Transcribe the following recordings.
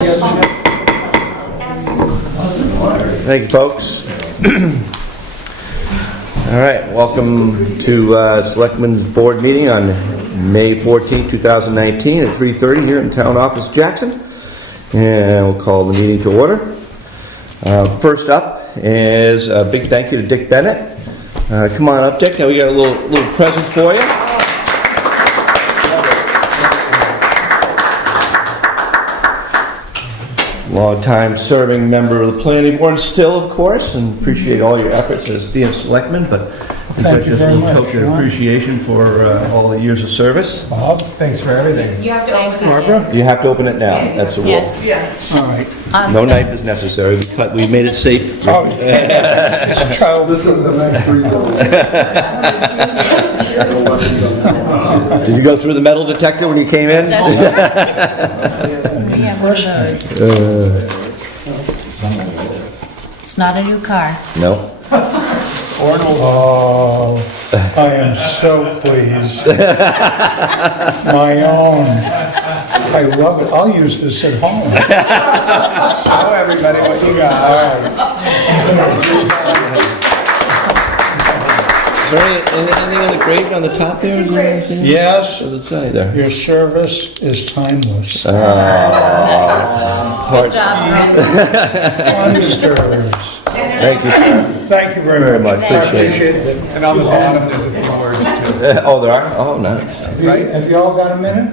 Thank you, folks. All right, welcome to Selectmen's Board meeting on May 14, 2019 at 3:30 here in Town Office, Jackson. And we'll call the meeting to order. First up is a big thank you to Dick Bennett. Come on up, Dick. Now we got a little present for you. Long-time serving member of the planning board still, of course, and appreciate all your efforts as being selectman, but thank you very much. Token of appreciation for all the years of service. Bob, thanks for everything. You have to open it. Barbara? You have to open it now. That's the rule. Yes. All right. No knife is necessary. We made it safe. Oh, yeah. It's child. This is the next result. Did you go through the metal detector when you came in? That's right. We have one of those. It's not a new car. No. Oh, I am so pleased. My own. I love it. I'll use this at home. Show everybody what you got. All right. Is there anything engraved on the top there? Is there anything? Yes, What does it say there? your service is timeless. Good job, Chris. Monsters. Thank you. Thank you very much. Appreciate it. it. And on the bottom, there's a few words too. Oh, there are? Oh, nice. Have you all got a minute?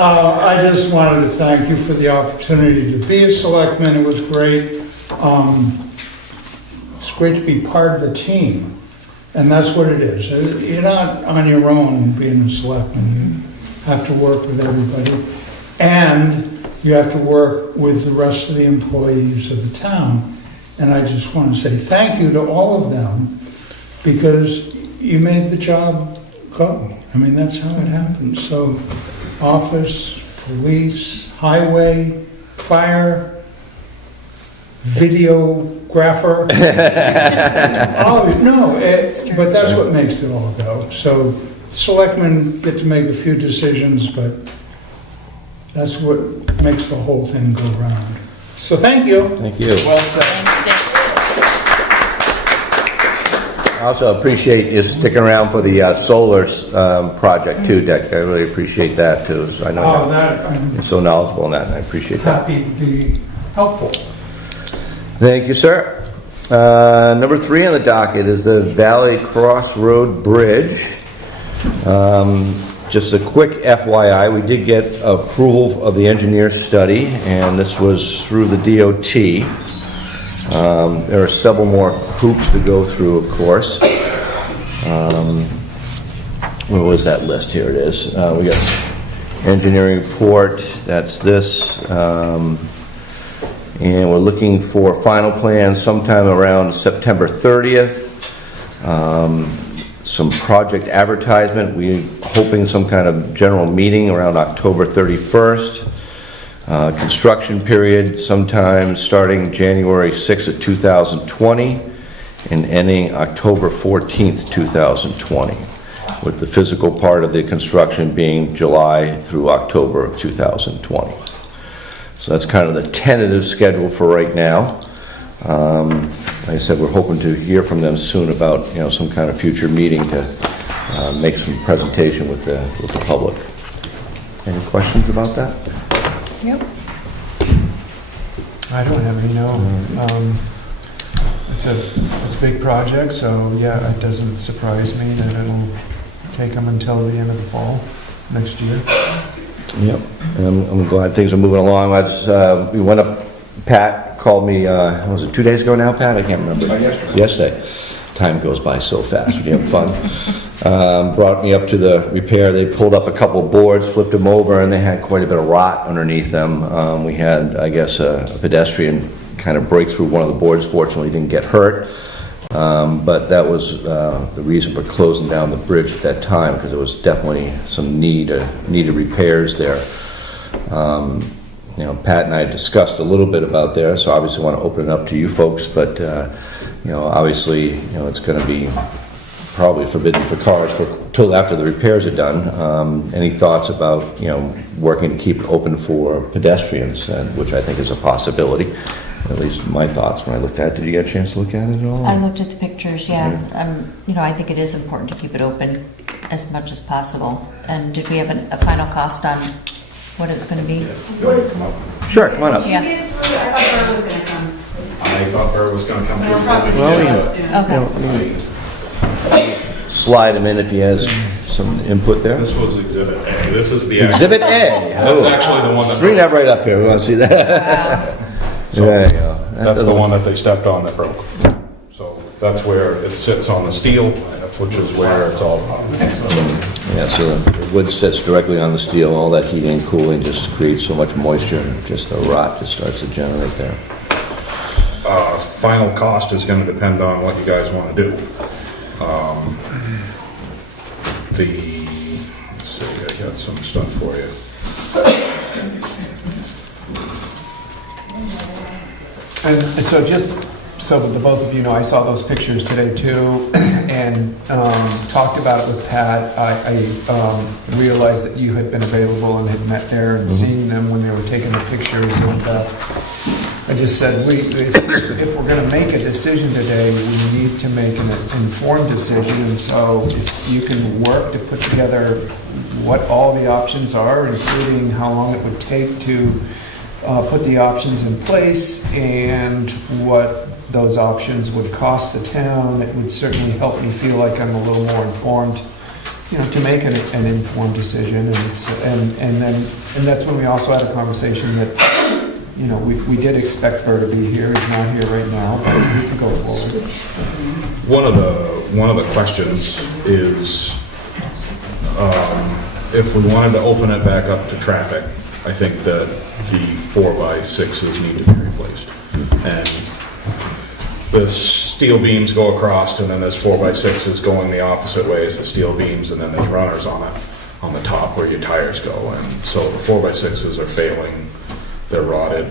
I just wanted to thank you for the opportunity to be a selectman. It was great. It's great to be part of a team, and that's what it is. You're not on your own being a selectman. You have to work with everybody, and you have to work with the rest of the employees of the town. And I just want to say thank you to all of them, because you made the job go. I mean, that's how it happens. So, office, police, highway, fire, videographer. Oh, no, but that's what makes it all go. So, selectmen get to make a few decisions, but that's what makes the whole thing go round. So, thank you. Thank you. Well said. Thanks, Dick. I also appreciate you sticking around for the solar project too, Dick. I really appreciate that too. So I know I'm you're so knowledgeable in that, and I appreciate that. happy to be helpful. Thank you, sir. Number 3 on the docket is the Valley Crossroad Bridge. Just a quick FYI, we did get approval of the engineer's study, and this was through the DOT. There are several more hoops to go through, of course. Where was that list? Here it is. We got engineering report. That's this. And we're looking for final plans sometime around September 30th. Some project advertisement. We're hoping some kind of general meeting around October 31st. Construction period sometime starting January 6th of 2020 and ending October 14th, 2020, with the physical part of the construction being July through October of 2020. So that's kind of the tentative schedule for right now. Like I said, we're hoping to hear from them soon about some kind of future meeting to make some presentation with the public. Any questions about that? Yep. I don't have any, no. It's a big project, so yeah, it doesn't surprise me that it'll take them until the end of the fall next year. Yep, and I'm glad things are moving along. We went up, Pat called me, was it 2 days ago now, Pat? I can't remember. Yesterday. Time goes by so fast when you have fun. Brought me up to the repair. They pulled up a couple of boards, flipped them over, and they had quite a bit of rot underneath them. We had, I guess, a pedestrian kind of break through one of the boards. Fortunately, didn't get hurt. But that was the reason for closing down the bridge at that time, because there was definitely some needed repairs there. Pat and I discussed a little bit about there, so obviously want to open it up to you folks, but obviously, it's going to be probably forbidden for cars for till after the repairs are done. Any thoughts about, working to keep it open for pedestrians, which I think is a possibility. At least my thoughts when I looked at it. Did you get a chance to look at it at all? I looked at the pictures, yeah. I think it is important to keep it open as much as possible. And did we have a final cost on what it's going to be? Sure, come on up. Yeah. I thought Burr was going to come. Okay. Slide him in if he has some input there. This was Exhibit A. This is the Exhibit A. That's actually the one that. Bring that right up here. We want to see that. There you go. That's the one that they stepped on that broke. So that's where it sits on the steel, which is where it's all. Yeah, so the wood sits directly on the steel. All that heating and cooling just creates so much moisture, and just the rot just starts to generate there. Final cost is going to depend on what you guys want to do. Let's see, I got some stuff for you. And so just so that the both of you know, I saw those pictures today too, and talked about it with Pat. I realized that you had been available and had met there and seen them when they were taking the pictures. And I just said, if we're going to make a decision today, we need to make an informed decision. And so if you can work to put together what all the options are, including how long it would take to put the options in place and what those options would cost the town, it would certainly help me feel like I'm a little more informed, to make an informed decision. And that's when we also had a conversation that, we did expect her to be here. He's not here right now, but we can go forward. One of the questions is if we wanted to open it back up to traffic, I think that the 4x6s need to be replaced. And the steel beams go across, and then there's 4x6s going the opposite way as the steel beams, and then there's runners on it, on the top where your tires go. And so the 4x6s are failing. They're rotted.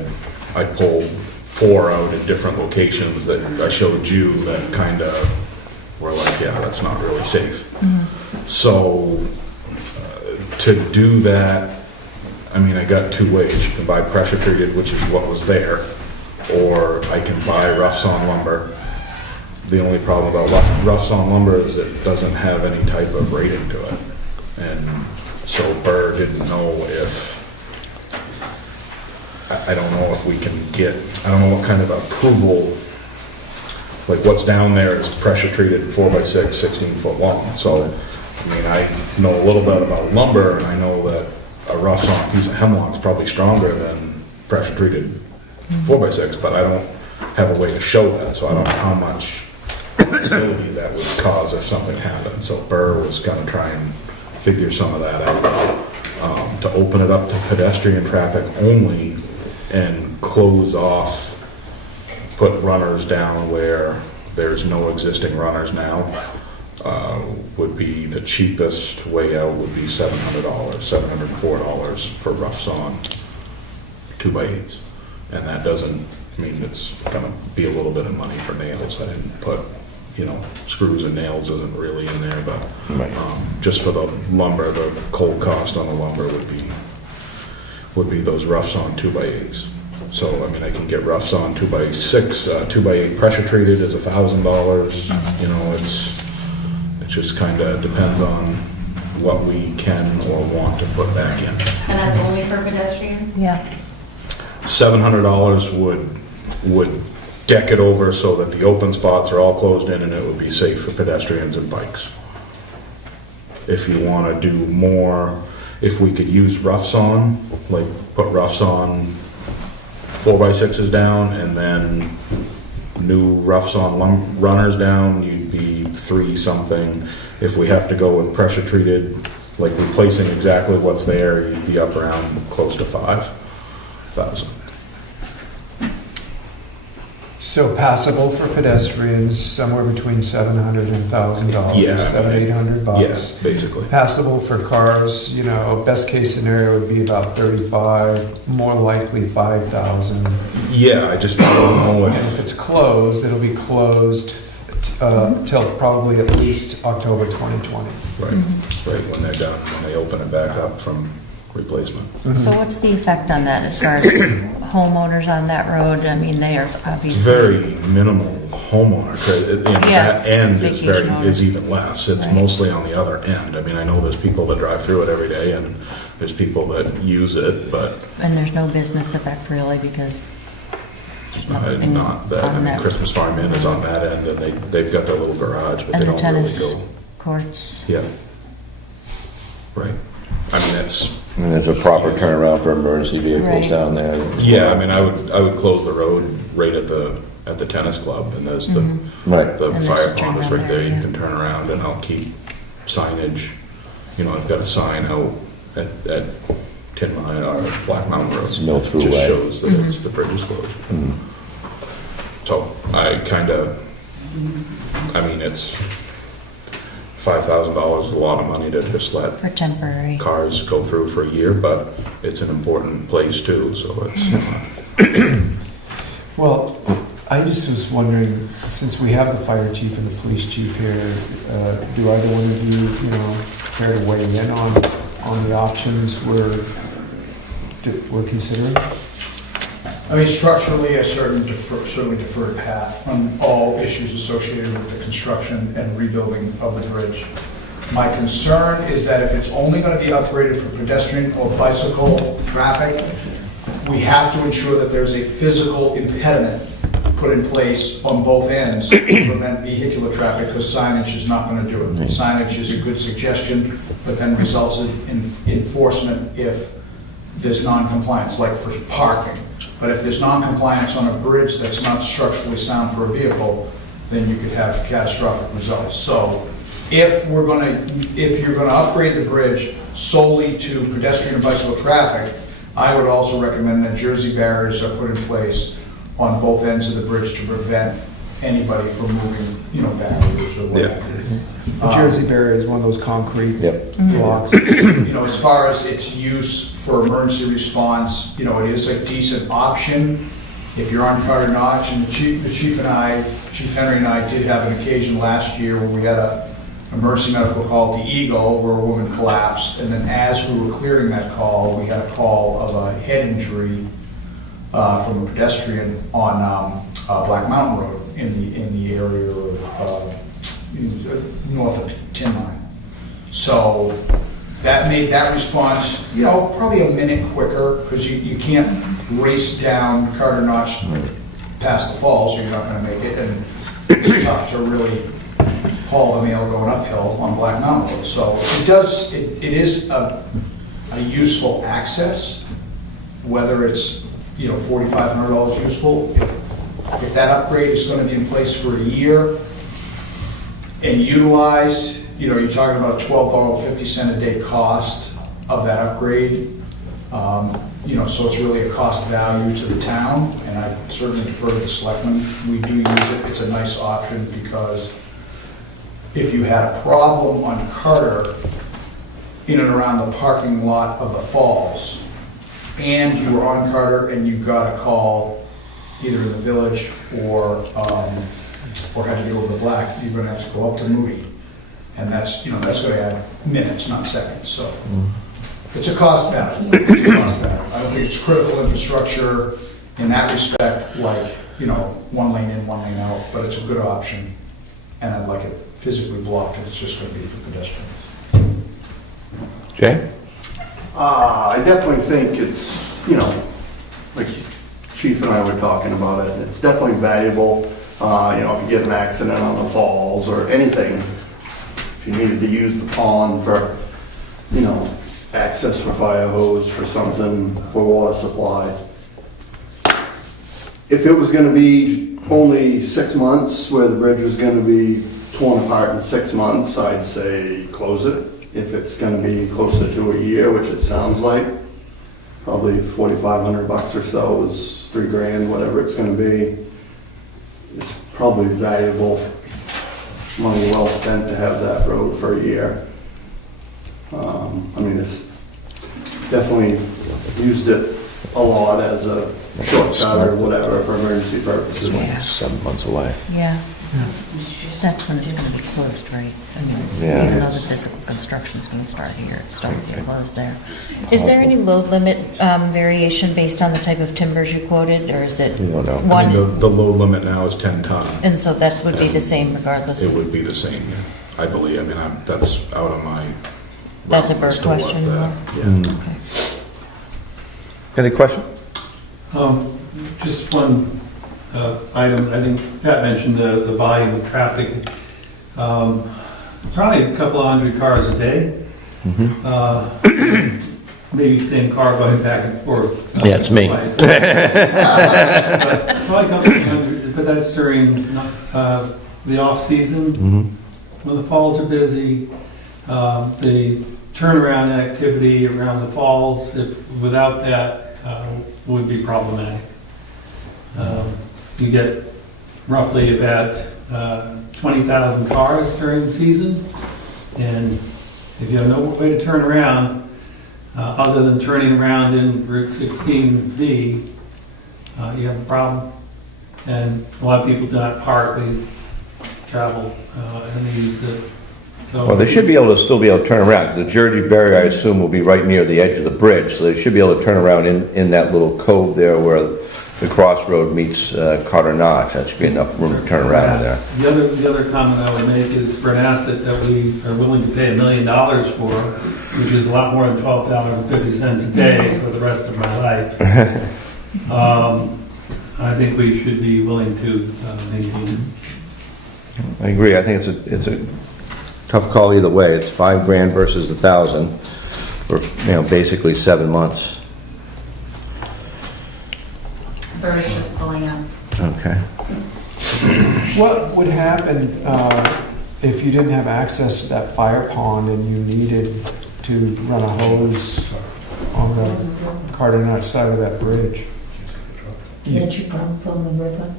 I pulled 4 out in different locations that I showed you that kind of were like, yeah, that's not really safe. So to do that, I got 2 ways. You can buy pressure treated, which is what was there, or I can buy rough sawn lumber. The only problem about rough sawn lumber is it doesn't have any type of rating to it. And so Burr didn't know if, I don't know if we can get, I don't know what kind of approval, like what's down there is pressure treated 4x6, 16 foot long. So, I know a little bit about lumber, and I know that a rough sawn piece of hemlock is probably stronger than pressure treated 4x6, but I don't have a way to show that, so I don't know how much liability that would cause if something happened. So Burr was going to try and figure some of that out. To open it up to pedestrian traffic only and close off, put runners down where there's no existing runners now, would be the cheapest way out would be $700, $704 for rough sawn 2x8s. And that doesn't mean it's gonna be a little bit of money for nails. I didn't put, screws and nails isn't really in there, but just for the lumber, the cold cost on the lumber would be those rough sawn 2x8s. So, I can get rough sawn 2x6, 2x8 pressure treated is $1,000. It just kind of depends on what we can or want to put back in. And that's only for pedestrian? Yeah. $700 would deck it over so that the open spots are all closed in and it would be safe for pedestrians and bikes. If you want to do more, if we could use rough sawn, like put rough sawn 4x6s down and then new rough sawn runners down, you'd be 3 something. If we have to go with pressure treated, like replacing exactly what's there, you'd be up around close to 5,000. So passable for pedestrians, somewhere between $700 and $1,000. Yeah. $700-800. Yes, basically. Passable for cars, best case scenario would be about 35, more likely 5,000. Yeah, I just don't know And if if, it's closed, it'll be closed till probably at least October 2020. Right, right, when they're done, when they open it back up from replacement. So what's the effect on that as far as homeowners on that road? I mean, they are obviously. It's very minimal homeowner, 'cause Yeah, that it's end is vacation owners. is even less. It's Right. mostly on the other end. I mean, I know there's people that drive through it every day, and there's people that use it, but And there's no business effect really because there's nothing not that. I on mean, that. Christmas Farm Inn is on that end, and they've got their little garage, but And they the don't really tennis go. courts. Yeah. Right. I mean, it's, And there's a proper turnaround for emergency vehicles Right. down there. yeah, I mean, I would close the road right at the tennis club, and there's the Right. the And there's fire a pond is turnaround right there, you area. can turn around, and I'll keep signage, you know, I've got a sign out at Tin Mine, or Black Mountain Road. It's no Just throughway. shows that it's the bridge is closed. So I mean, it's $5,000 is a lot of money to just let For temporary. cars go through for a year, but it's an important place too, so it's, Well, I just was wondering, since we have the fire chief and the police chief here, do either one of you, care to weigh in on the options we're considering? I mean, structurally, I certainly defer to Pat on all issues associated with the construction and rebuilding of the bridge. My concern is that if it's only going to be upgraded for pedestrian or bicycle traffic, we have to ensure that there's a physical impediment put in place on both ends to prevent vehicular traffic, because signage is not going to do it. Signage is a good suggestion, but then results in enforcement if there's non-compliance, like for parking. But if there's non-compliance on a bridge that's not structurally sound for a vehicle, then you could have catastrophic results. So if you're gonna upgrade the bridge solely to pedestrian and bicycle traffic, I would also recommend that Jersey barriers are put in place on both ends of the bridge to prevent anybody from moving, barriers or whatever. The Jersey barrier is one of those concrete Yep. blocks. As far as its use for emergency response, it is a decent option. If you're on Carter Notch, and Chief Henry and I did have an occasion last year when we had a emergency medical call at the Eagle where a woman collapsed, and then as we were clearing that call, we had a call of a head injury from a pedestrian on Black Mountain Road in the area of north of Tin Mine. So that made that response, probably a minute quicker, because you can't race down Carter Notch past the falls, so you're not going to make it, and it's tough to really haul the mail going uphill on Black Mountain Road. So it is a useful access, whether it's $4,500 useful. If that upgrade is going to be in place for a year and utilized, you're talking about a $12.50 a day cost of that upgrade. So it's really a cost value to the town, and I certainly defer to the selectmen. We do use it. It's a nice option, because if you had a problem on Carter in and around the parking lot of the falls, and you were on Carter and you got a call either in the village or had to get over the Black, you're gonna have to go up to Moody. And that's gonna add minutes, not seconds, so. It's a cost value. It's a cost value. I don't think it's critical infrastructure in that respect, like, one lane in, one lane out, but it's a good option. And I'd like it physically blocked if it's just gonna be for pedestrians. Jay? I definitely think it's, like Chief and I were talking about it, it's definitely valuable. If you get an accident on the falls or anything, if you needed to use the pond for, access for fire hose, for something, for water supply. If it was gonna be only 6 months, where the bridge was gonna be torn apart in 6 months, I'd say close it. If it's gonna be closer to a year, which it sounds like, probably $4,500 or so is $3,000, whatever it's gonna be. It's probably valuable, money well spent to have that road for a year. It's definitely used it a lot as a shortcut or whatever for emergency purposes. 7 months away. Yeah. That's when it's going to be closed, right? I mean, Yeah. even though the physical construction's going to start here, it's still going to be closed there. Is there any load limit variation based on the type of timbers you quoted, or is it We don't know. I mean, one? the load limit now is 10 ton. And so that would be the same regardless? It would be the same, yeah. I believe, I mean, that's out of my. That's a realm as bird to what question, that- yeah. Yeah. Okay. Any question? Just one item, I think Pat mentioned the volume of traffic. Probably a couple of hundred cars a day. Maybe same car going back and forth. Yeah, it's me. Twice. But probably a couple of hundred, but that's during the off-season, when the falls are busy. The turnaround activity around the falls, without that, would be problematic. You get roughly about 20,000 cars during the season, and if you have no way to turn around, other than turning around in Route 16B, you have a problem. And a lot of people do not park, they travel and they use it. So Well, they should be able to still be able to turn around. The Jersey barrier, I assume, will be right near the edge of the bridge, so they should be able to turn around in that little cove there where the crossroad meets Carter Knox. That should be enough room to turn around there. The other comment I would make is for an asset that we are willing to pay $1 million for, which is a lot more than $12.50 a day for the rest of my life. I think we should be willing to maintain it. I agree. I think it's a tough call either way. It's $5,000 versus $1,000 for, basically 7 months. Bird's just pulling up. Okay. What would happen if you didn't have access to that fire pond and you needed to run a hose on the Carter Nut side of that bridge? Can't you pump from the river?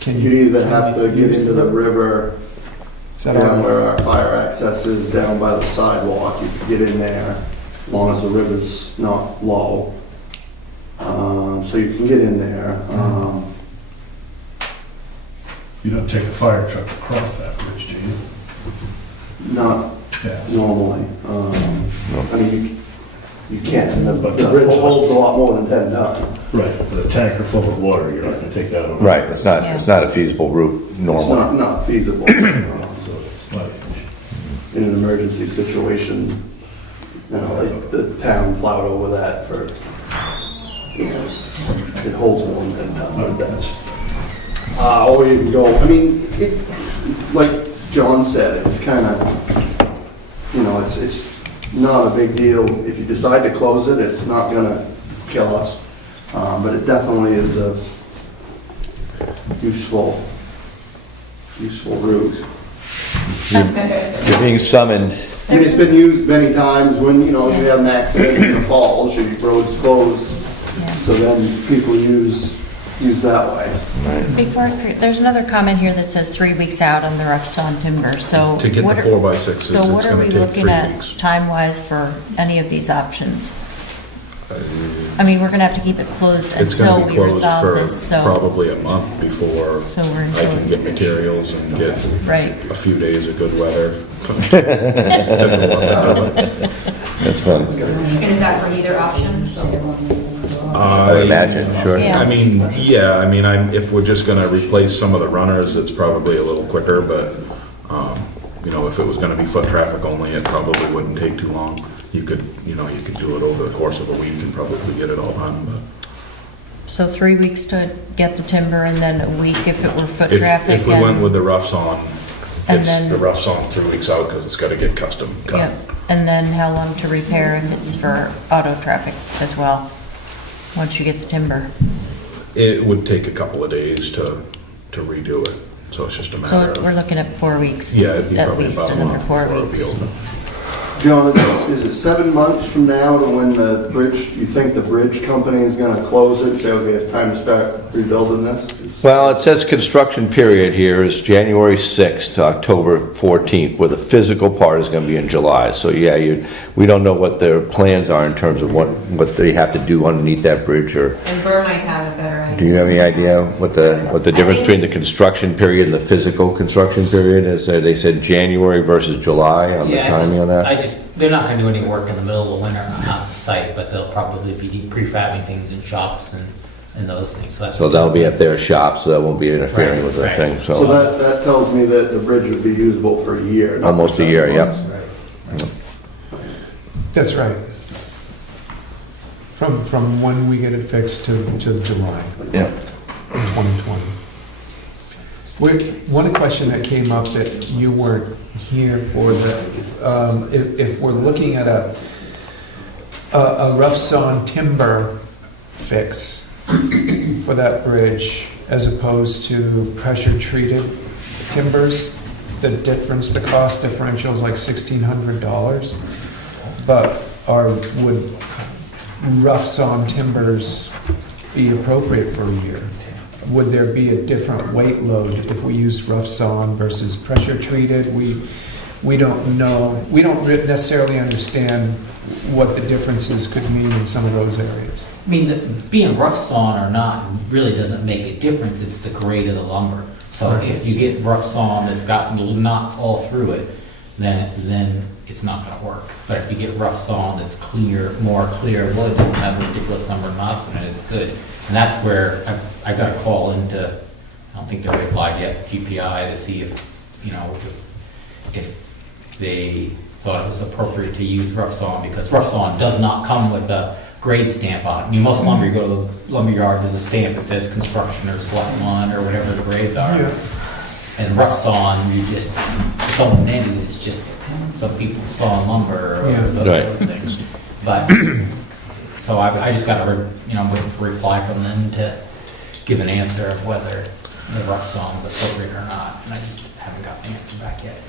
Can You you either have to get into the river Is that down on? where our fire access is, down by the sidewalk. You can get in there as long as the river's not low. So you can get in there. You don't take a fire truck across that bridge, do you? Not Yes. normally. I mean, you can, But the the bridge bridge- holds a lot more than 10 ton. Right, with a tanker full of water, you're not gonna take that over. Right. It's not a feasible route It's normally. not feasible. So it's not, In an emergency situation, like the town plowed over that for, it holds more than 10 ton, but that's. Or you can go, I mean, like John said, it's kind of, it's not a big deal. If you decide to close it, it's not gonna kill us. But it definitely is a useful route. You're being summoned. I mean, it's been used many times when, you have an accident in the falls, your road's closed, so then people use that way. Before, there's another comment here that says 3 weeks out on the rough sawn timber, so. To get the what are- 4x6s, So it's what are gonna we take looking 3 at weeks. time-wise for any of these options? I mean, we're gonna have to keep it closed It's until gonna be we closed resolve for this, so. probably a month before So we're I can until, get materials and get right. a few days of good weather. to go up and do it. That's fun. And is that for either option? I would imagine, sure. Yeah. I mean, if we're just gonna replace some of the runners, it's probably a little quicker, but, if it was gonna be foot traffic only, it probably wouldn't take too long. You could do it over the course of a week and probably get it all done, but. So 3 weeks to get the timber and then a week if it were foot traffic. If we and- went with the rough sawn, And then- the rough sawn's 3 weeks out because it's gotta get custom cut. Yep, and then how long to repair if it's for auto traffic as well, once you get the timber? It would take a couple of days to redo it, so it's just a matter So we're of. looking at 4 weeks. Yeah, it'd be At probably least about a another month 4 before it'd be weeks. open. John, is it 7 months from now to when the bridge, you think the bridge company is gonna close it, say, okay, it's time to start rebuilding this? Well, it says construction period here is January 6th to October 14th, where the physical part is going to be in July. So we don't know what their plans are in terms of what they have to do underneath that bridge or. And Burr might have a better idea. Do you have any idea what the difference between the construction period and the physical construction period is? They said January versus July on the timing on that? They're not gonna do any work in the middle of winter on the site, but they'll probably be prefabbing things in shops and those things, so that's. So that'll be at their shop, so that won't be interfering Right, with the right. thing, So so. that tells me that the bridge would be usable for a year. not Almost for a year, 7 yep. months. That's right. From when we get it fixed to July Yeah. 2020. One question that came up that you weren't here for, if we're looking at a rough sawn timber fix for that bridge as opposed to pressure treated timbers, the cost differential is like $1,600. But would rough sawn timbers be appropriate for a year? Would there be a different weight load if we use rough sawn versus pressure treated? We don't know. We don't necessarily understand what the differences could mean in some of those areas. I mean, being rough sawn or not really doesn't make a difference, it's the grade of the lumber. So Right. if you get rough sawn that's got little knots all through it, then it's not gonna work. But if you get rough sawn that's clear, more clear wood, doesn't have a ridiculous number of knots in it, it's good. And that's where I got a call into, I don't think they're replied yet, GPI, to see if, if they thought it was appropriate to use rough sawn, because rough sawn does not come with a grade stamp on it. I mean, most lumber, you go to the lumber yard, there's a stamp that says construction or Selectmen or whatever the grades are. Yeah. And rough sawn, it's open-ended, it's just some people saw lumber or Yeah. those things. But, so I just got a reply from them to give an answer of whether the rough sawn's appropriate or not, and I just haven't got the answer back yet.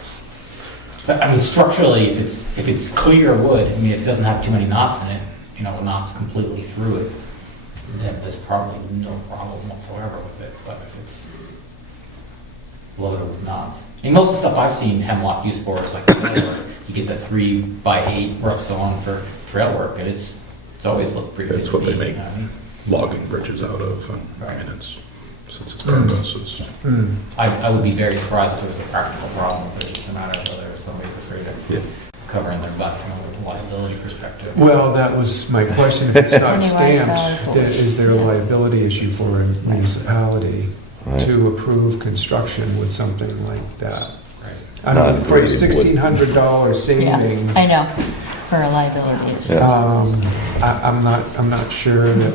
But, I mean, structurally, if it's clear wood, I mean, if it doesn't have too many knots in it, knots completely through it, then there's probably no problem whatsoever with it. But if it's loaded with knots, and most of the stuff I've seen hemlock used for is like trail work. You get the 3x8 rough sawn for trail work, and it's always looked pretty good. That's what to they me, make you know what I mean? logging bridges out of, and I Right. mean, since its purpose is. I would be very surprised if there was a practical problem with it. It's just a matter of whether somebody's afraid of covering their butt from a liability perspective. Well, that was my question. If it's not Pennywise, stamped, dollar is there a liability issue for a municipality Right. to approve construction with something like that? Right. I don't know, Not for a really, $1,600 Yeah, savings. I know, for a liability. Yeah. I'm not sure that.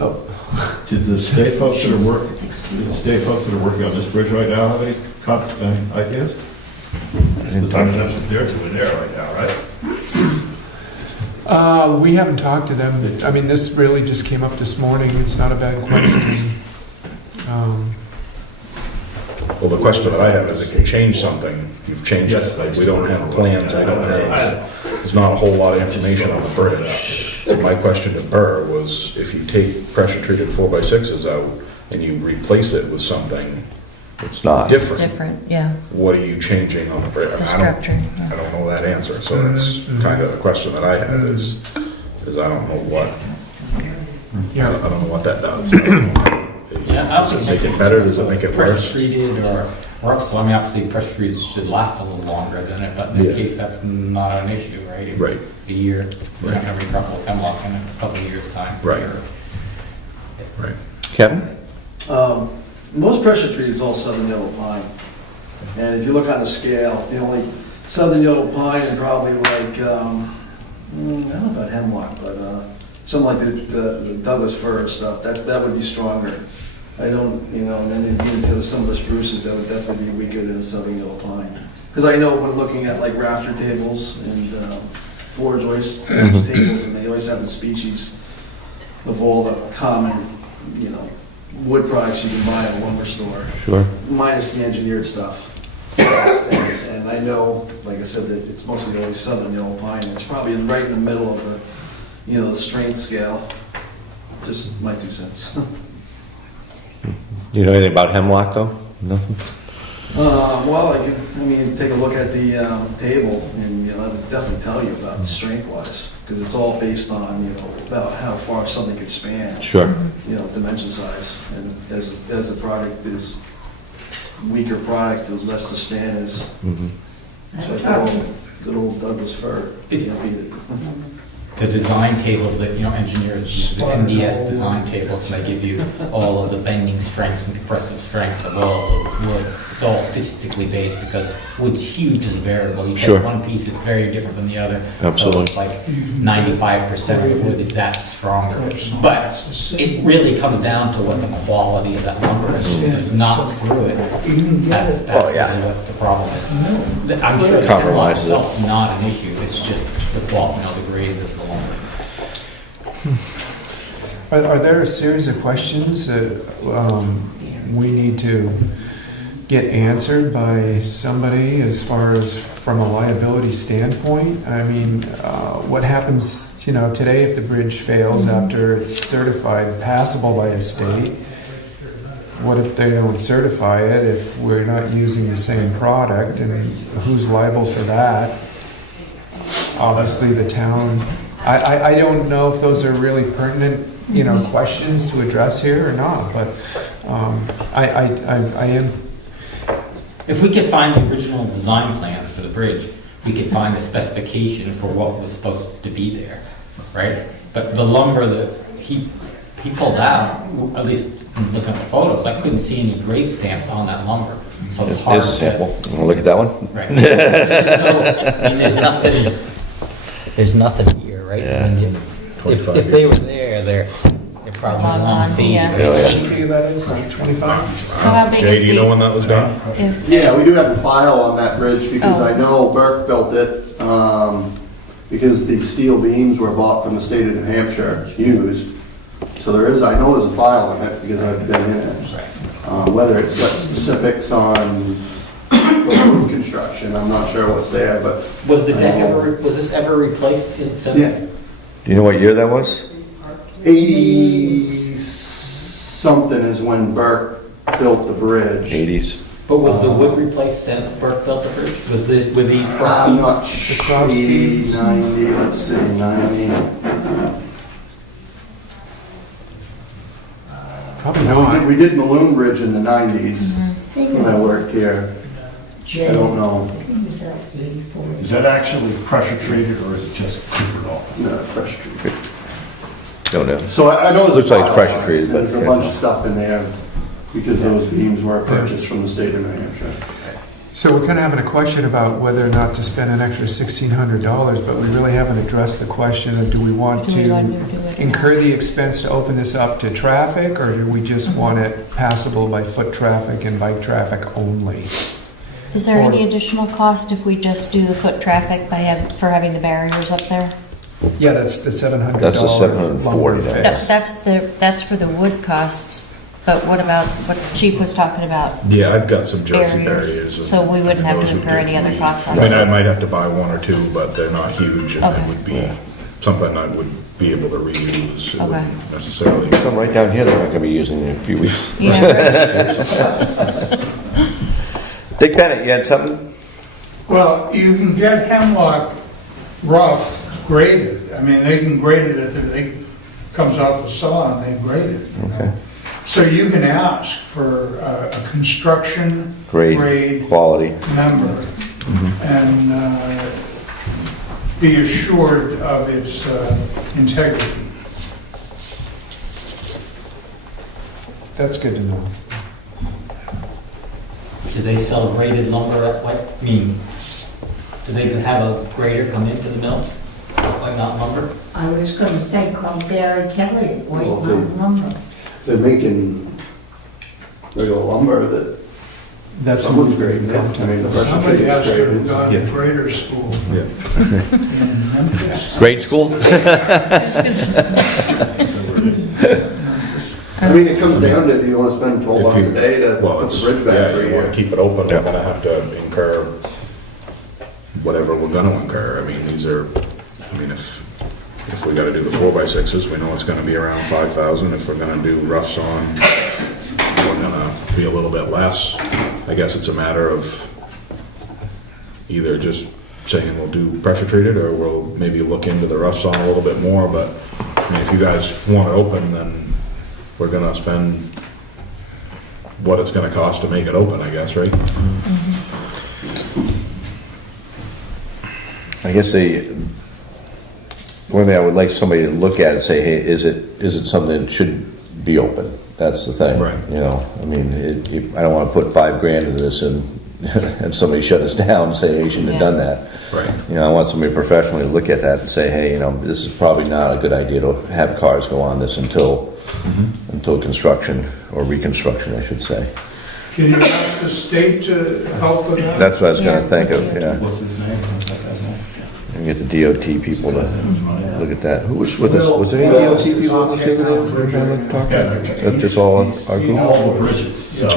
Oh, Did the state folks that are working on this bridge right now have any ideas? That's what they're doing there right now, right? we haven't talked to them. I mean, this really just came up this morning. It's not a bad question. Well, the question that I have is if you change something, you've changed it. Like, we don't have plans, there's not a whole lot of information on the bridge. And my question to Burr was, if you take pressure-treated 4x6s out and you replace it with something It's not. different, Different, yeah, what are you changing on the bridge? the I don't structure, I yeah. don't know that answer, so that's kind of the question that I have is I don't know what, I don't know what that does. Yeah, I Does it make it better? Does it make it worse? Pressure treated or rough, so I mean, obviously, pressure treated should last a little longer than it, but in this Yeah. case, that's not an issue, right? If Right. A year, we're not Right. gonna have any trouble with hemlock in a couple of years' time. for Right. sure. Right. Kevin? Most pressure treated is all southern yellow pine. And if you look on the scale, the only southern yellow pine and probably like, I don't know about hemlock, but something like the Douglas fir and stuff, that would be stronger. I don't, and then into some of the spruces, that would definitely be weaker than the southern yellow pine. Because I know when looking at like rafter tables and floor joist tables, and they always have the species of all the common, wood products you can buy at a lumber store, Sure. minus the engineered stuff. And I know, like I said, that it's mostly always southern yellow pine. It's probably right in the middle of the strength scale. Just my 2 cents. You know anything about hemlock, though? Nothing? Well, take a look at the table, and, you know, that would definitely tell you about the strength-wise, because it's all based on, you know, about how far something could span, Sure. you know, dimension size. And as the product is weaker product, the less the span is. Mhm. So good old Douglas fir. You can't beat it. The design tables that, you know, engineers use, the NDS design tables, and they give you all of the bending strengths and compressive strengths of all the wood. It's all statistically based because wood's hugely variable. You Sure. take one piece, it's very different than the other. Absolutely. So it's like 95% of the wood is that stronger. But it really comes down to what the quality of that lumber is. If it's not through it, that's Oh, yeah. really what the problem is. I'm sure the hemlock Compromises it. itself is not an issue. It's just the quality, you know, the grade of the lumber. Are there a series of questions that we need to get answered by somebody as far as from a liability standpoint? I mean, what happens, you know, today if the bridge fails after it's certified passable by a state? What if they don't certify it if we're not using the same product, and who's liable for that? Obviously, the town. I don't know if those are really pertinent, you know, questions to address here or not, but I am. If we could find the original design plans for the bridge, we could find the specification for what was supposed to be there, right? But the lumber that he pulled out, at least looking at the photos, I couldn't see any grade stamps on that lumber. So it's hard Here's a to... sample. You wanna look at that one? Right. There's nothing here, right? Yeah. I mean, if they were there, they're probably Long long gone, feet. yeah. Yeah, yeah. Tree that is, like 25? So how big Jay, is do you know when the, that was done? if, Yeah, we do have a file on that bridge because Oh. I know Burke built it, because the steel beams were bought from the state of New Hampshire, used. So I know there's a file on it because I've been in it. Whether it's got specifics on the road construction, I'm not sure what's there, but. Was the deck was this ever replaced since? Yeah, Do you know what year that was? 80-something is when Burke built the bridge. 80s. But was the wood replaced since Burke built the bridge? Were these cross I'm beams? not sure, 80, 90, let's see, 90. Probably No, not. we did Maloon Bridge in the 90s when I worked here. I don't know. Is that actually pressure treated or is it just treated all? No, pressure treated. Don't know. So I know there's. Looks like it's a pressure file, treated, but There's a yeah. bunch of stuff in there because those beams were purchased from the state of New Hampshire. So we're kind of having a question about whether or not to spend an extra $1,600, but we really haven't addressed the question of do we want Do we to want to do it? incur the expense to open this up to traffic, or do we just want it passable by foot traffic and bike traffic only? is there any additional cost if we just do the foot traffic for having the barriers up there? Yeah, that's the $700. That's the $740. lumber Yes. fix. That's for the wood costs, but what about what Chief was talking about? Yeah, I've got some Jersey Barriers. barriers. So we wouldn't have to Those would incur get any other me- costs on I mean, I those? might have to buy one or two, but they're not huge, and Okay. it would be something I would be able to reuse. It Okay. wouldn't necessarily. Come right down here, they're not gonna be using it in a few weeks. Yeah, Dick Bennett, you had something? Well, you can get hemlock rough graded. I mean, they can grade it if it comes off the saw and they grade it. you know. Okay. So you can ask for a construction grade Quality. number and be assured of its integrity. That's good to know. Do they sell graded lumber at, like, I mean, do they have a grader come into the mill? Like not lumber? I was gonna say, call Barry Kelly, White Well, Mountain Lumber. They're making regular lumber that That's someone's grading it. I mean, the pressure Somebody treated has to have graded. gone to Yeah. grader school Yeah. in Memphis. Grade school? I mean, it comes down to, do you want to spend 12 If bucks you- a day to Well, put it's, the bridge back yeah, for a you want year? to keep it open, Yeah. we're gonna have to incur whatever we're gonna incur. I mean, if we gotta do the 4x6s, we know it's gonna be around 5,000. If we're gonna do roughs on, we're gonna be a little bit less. I guess it's a matter of either just saying we'll do pressure treated, or we'll maybe look into the rough sawn a little bit more, but, I mean, if you guys want it open, then we're gonna spend what it's gonna cost to make it open, I guess, right? I guess one thing I would like somebody to look at and say, hey, is it something that should be open? That's the thing. Right. You know, I mean, I don't want to put $5,000 into this and and somebody shut us down and say, hey, you shouldn't have done that. Right. You know, I want somebody professionally to look at that and say, hey, you know, this is probably not a good idea to have cars go on this until construction, or reconstruction, I should say. Can you ask the state to help with that? That's what I was going to Yeah. think of, yeah. What's his name? And get the DOT people to look at that. Who was with us? Was there any DOT people with us the other day? That's just all our group? All bridges, so.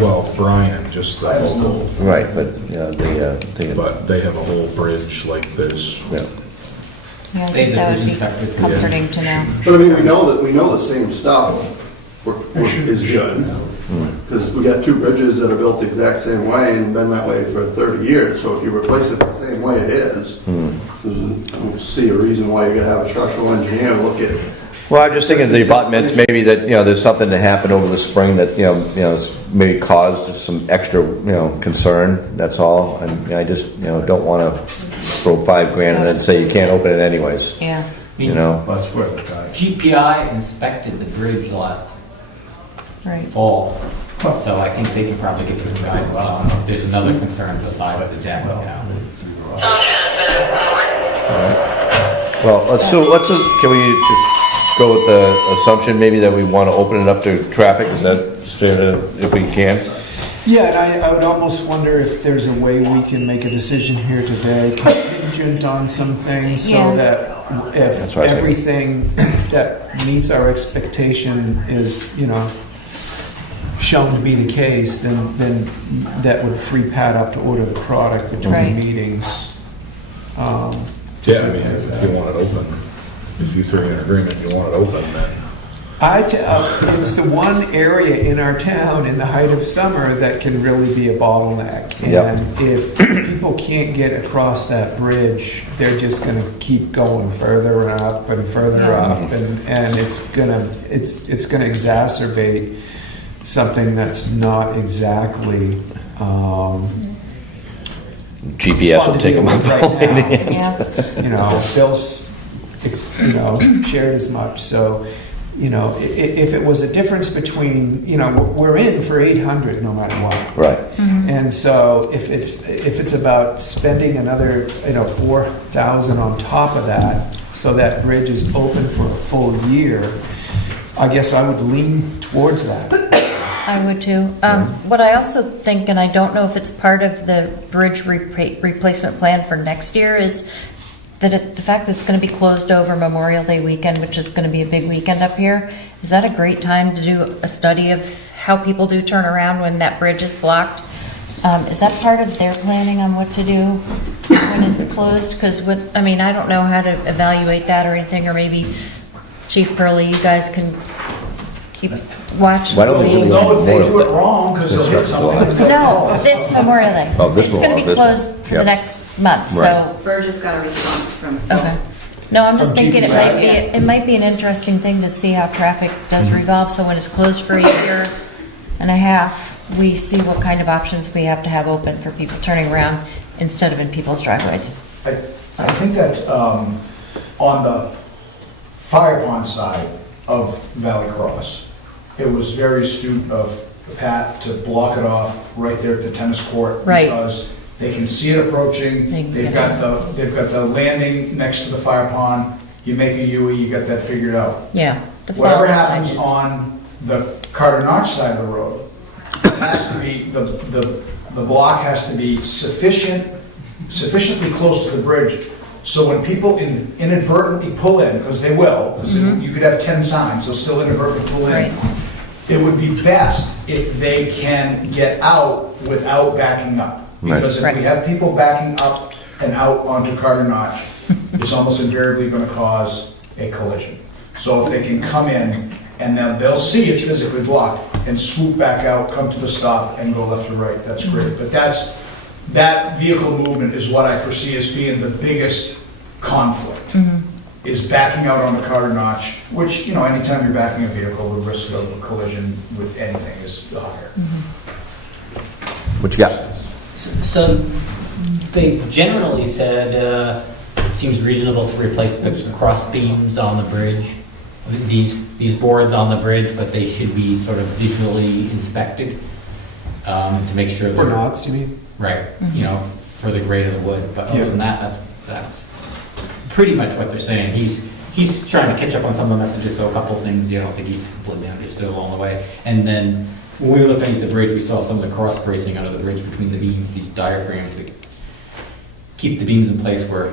Well, Brian, just the local, Right, but, you know, the thing, but they have a whole bridge like this. yeah. Yeah, I They- think the that would vision be inspector- comforting to know. But I mean, we know the same stuff is good. Because we got 2 bridges that are built the exact same way and been that way for 30 years. So if you replace it the same way it is, I don't see a reason why you gotta have a structural engineer look at. Well, I'm just thinking the abutments, maybe that, you know, there's something that happened over the spring that, you know, maybe caused some extra, you know, concern, that's all. And I just, you know, don't want to throw $5,000 and then say you can't open it anyways, Yeah. you know? That's where the guy. GPI inspected the bridge last Right. fall, so I think they can probably give some guidance on if there's another concern besides the deck, you know. Well, can we just go with the assumption maybe that we want to open it up to traffic? Is that straight, if we can? Yeah, and I would almost wonder if there's a way we can make a decision here today, contingent on some things, Yeah. so that That's if what I think. everything that meets our expectation is, you know, shown to be the case, then that would free Pat up to order the product between Right. meetings. Yeah, I mean, if you want it open, if you three in agreement, you want it open, then It's the one area in our town in the height of summer that can really be a bottleneck. Yep. And if people can't get across that bridge, they're just gonna keep going further up and further up, and it's gonna exacerbate something that's not exactly, GPS fun will to take deal them with up. right now. Yeah. You know, Bill's, shared as much, so, you know, if it was a difference between, you know, we're in for 800 no matter what. Right. And so if it's about spending another, 4,000 on top of that, so that bridge is open for a full year, I guess I would lean towards that. I would too. What I also think, and I don't know if it's part of the bridge replacement plan for next year, is that the fact that it's going to be closed over Memorial Day weekend, which is going to be a big weekend up here, is that a great time to do a study of how people do turn around when that bridge is blocked? Is that part of their planning on what to do when it's closed? Because I don't know how to evaluate that or anything, or maybe Chief Pearlie, you guys can keep watch Why and don't we see. do No, if they do it Memorial Day? wrong, because they'll hit something. No, this Memorial Day. Oh, this It's going to be Memorial, this closed one. for Yep. the next month, so, Right. Burge just got a response from. okay. No, I'm just From thinking GPI. it might be an interesting thing to see how traffic does revolve, so when it's closed for a year and a half, we see what kind of options we have to have open for people turning around instead of in people's driveways. I think that on the fire pond side of Valley Cross, it was very astute of Pat to block it off right there at the tennis court. Right. Because they can see it approaching, They can they've get got the landing next to the fire pond, you make a U, you got that figured out. Yeah, the Whatever false happens edges. on the Carter Notch side of the road, it has to be, the block has to be sufficiently close to the bridge, so when people inadvertently pull in, because they will, because you could have 10 signs, they'll still inadvertently pull in. Right. It would be best if they can get out without backing up. Because if we Right. have people backing up and out onto Carter Notch, it's almost invariably going to cause a collision. So if they can come in and then they'll see it's physically blocked and swoop back out, come to the stop, and go left or right. That's great. But that vehicle movement is what I foresee as being the biggest conflict, is backing out on the Carter Notch, which, anytime you're backing a vehicle, the risk of a collision with anything is higher. What you got? So they've generally said it seems reasonable to replace the cross beams on the bridge. These boards on the bridge, but they should be sort of visually inspected to make sure For they're knots, you mean? right. For the grade of the wood. But other Yeah. than that, that's pretty much what they're saying. He's trying to catch up on some of the messages, so a couple of things you don't think he completely understood along the way. And then when we were looking at the bridge, we saw some of the cross bracing under the bridge between the beams, these diaphragms that keep the beams in place were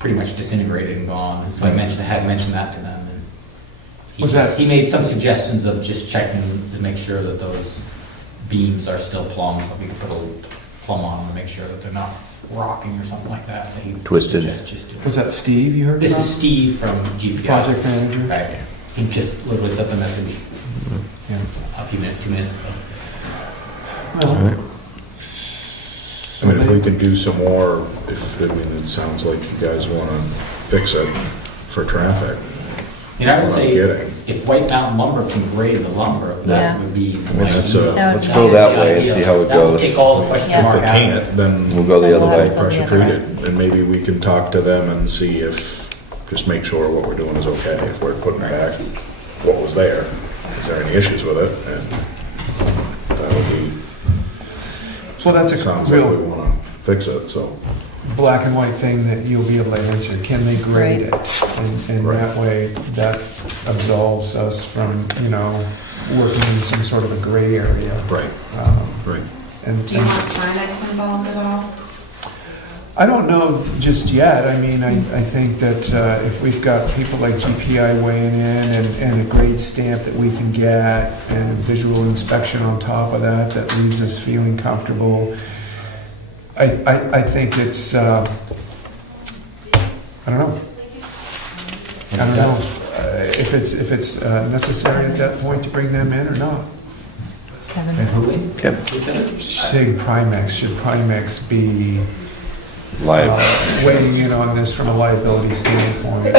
pretty much disintegrated and gone. And so I had mentioned that to them. And he made some suggestions of just checking to make sure that those beams are still plumb, so we can put a plumb on them to make sure that they're not rocking or something like that. He Twisted. Just do. Was that Steve you heard This from? is Steve from GPI. Project manager? Right. He just literally sent the message Yeah. a few minutes, 2 minutes ago. All right. I mean, if we could do some more, it sounds like you guys want to fix it for traffic. And I would What I'm say, getting. if White Mountain Lumber can grade the lumber, Yeah. that would be. That's, ideal. let's go that way and see how it That would goes. take all the question Yeah. mark If they out. can't, then We'll go the other We'll have way. to go the pressure other way. treated, and maybe we can talk to them and see just make sure what we're doing is okay, if we're putting back what was there. Is there any issues with it? And that would be, Well, that's a sounds like we real want to fix it, so. black and white thing that you'll be able to answer. Can they grade Right. it? And Right. that way, that absolves us from, working in some sort of a gray area. Right, Um, right. Do you want Primex involved at all? I don't know just yet. I mean, I think that if we've got people like GPI weighing in and a grade stamp that we can get and visual inspection on top of that, that leaves us feeling comfortable. I think it's, I don't know. I don't know if it's necessary at that point to bring them in or not. Kevin? And who? Okay. Saying Primex, should Primex be Live. weighing in on this from a liability standpoint?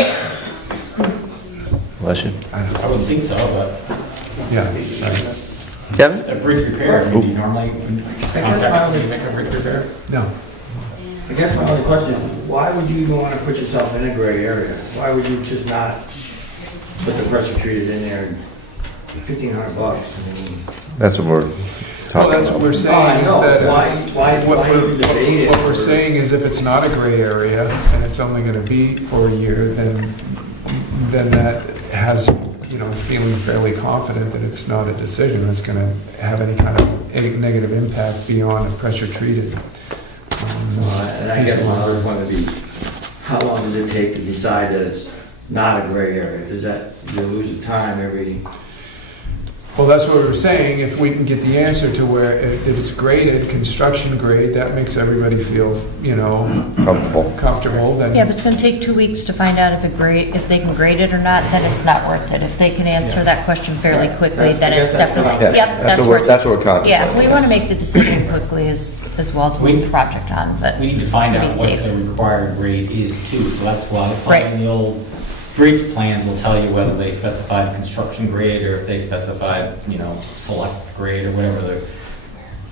Bless you. I don't know. I would think so, but Yeah, right. Kevin? a bridge repair, do you normally my contract only- to make a bridge repair? No. I guess my only question is, why would you even want to put yourself in a gray area? Why would you just not put the pressure treated in there? $1,500, I mean. That's what we're Well, talking that's what about. we're Oh, saying I is know. that. Why- it's- why- what why we're- you debate it What we're for- saying is if it's not a gray area and it's only gonna be for a year, then that has, feeling fairly confident that it's not a decision that's gonna have any kind of negative impact beyond a pressure treated. And I guess my other point would be, how long does it take to decide that it's not a gray area? Does that, you lose the time every, Well, that's what we were saying, if we can get the answer to where if it's graded, construction grade, that makes everybody feel, comfortable, then. Yeah, if it's gonna take 2 weeks to find out if they can grade it or not, then it's not worth it. If they can answer that question fairly quickly, then I it's guess that's what definitely, I'm- yep, that's worth it. That's what we're talking about. Yeah, we wanna make the decision quickly as well to move the project on, but We need to find to out be what safe. the required grade is too, so that's why Right. finding the old bridge plans will tell you whether they specified construction grade or if they specified, select grade or whatever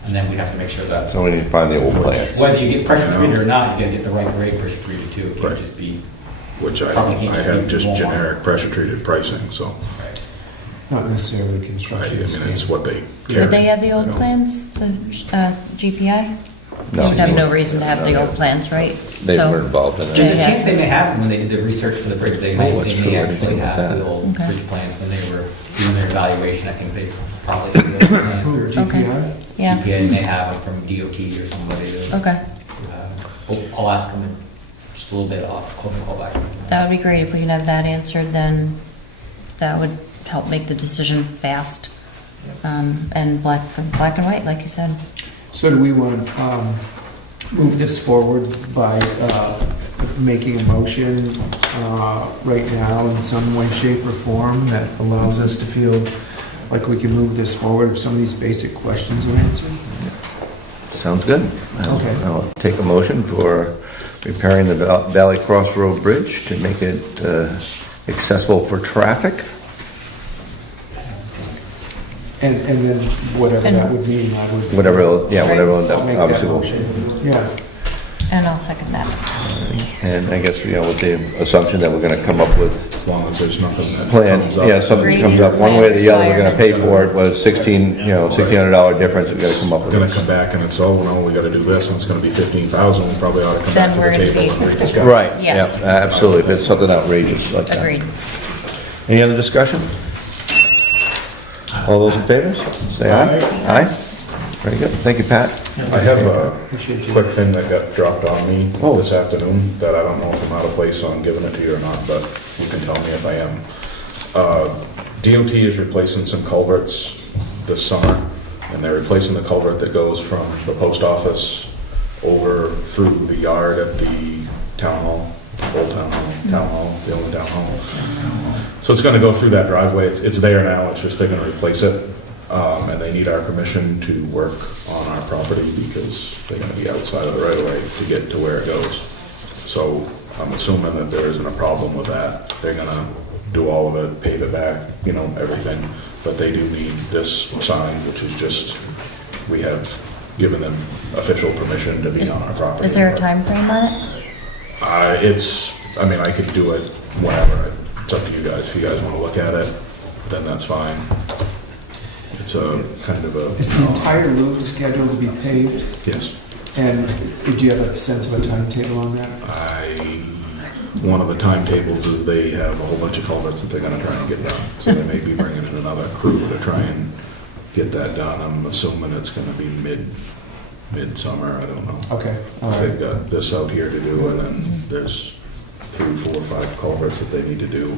and then we have to make sure that, So we need to find the old plan. whether you get pressure treated or not, you gotta get the right grade pressure treated too, it can't Right. just be. Which I Probably can't just have be just Walmart. generic pressure treated pricing, so Not necessarily I construction. mean, it's what they carry. Would they have the you old know. plans, the GPI? No. They would have no reason to have the old plans, right? They So- were involved in There's it. a chance they may have them when they did the research for the bridge, they may, Oh, that's they true. may I didn't actually think about have that. the old Okay. bridge plans when they were doing their evaluation, I think they probably had the old plans or Okay. Yeah, GPA may have them from DOT or somebody. okay. I'll ask them just a little bit off, call back. That would be great if we can have that answered, then that would help make the decision fast. And black and white, like you said. So do we want to move this forward by making a motion right now in some way, shape, or form that allows us to feel like we can move this forward if some of these basic questions are answered? Sounds good. Okay. I'll take a motion for repairing the Valley Crossroad Bridge to make it accessible for traffic. And then whatever that would mean, I would. Whatever, whatever, I'll make that obviously will. motion. Yeah. And I'll second that. And I guess, with the assumption that we're gonna come up with As long as there's nothing that plan, comes up. yeah, something comes up one way or the other, we're gonna pay for it, was $1,600 difference, we gotta come up with Gonna it. come back and it's, oh, no, we gotta do this, and it's gonna be 15,000, we probably ought to come Then back we're to the gonna table be- and rediscuss. Right, Yes. yeah, absolutely, if it's something outrageous like that. Agreed. Any other discussion? All those in favor, say aye. Aye? Very good, thank you, Pat. I have a quick thing that got dropped on me Oh. this afternoon that I don't know if I'm out of place on giving it to you or not, but you can tell me if I am. DOT is replacing some culverts this summer, and they're replacing the culvert that goes from the post office over through the yard at the town hall, old town hall, the only town hall. So it's gonna go through that driveway. It's there now, it's just they're gonna replace it. And they need our permission to work on our property because they're gonna be outside of the right of way to get to where it goes. So I'm assuming that there isn't a problem with that. They're gonna do all of it, pave it back, everything. But they do need this sign, which is just, we have given them official permission to be on our property. Is there a time frame on it? I could do it whenever. It's up to you guys. If you guys wanna look at it, then that's fine. It's a kind of a... Is the entire loop scheduled to be paved? Yes. And do you have a sense of a timetable on that? One of the timetables is they have a whole bunch of culverts that they're gonna try and get done. So they may be bringing in another crew to try and get that done. I'm assuming it's gonna be midsummer, I don't know. Okay, all So right. they've got this out here to do, and then there's 3, 4, 5 culverts that they need to do.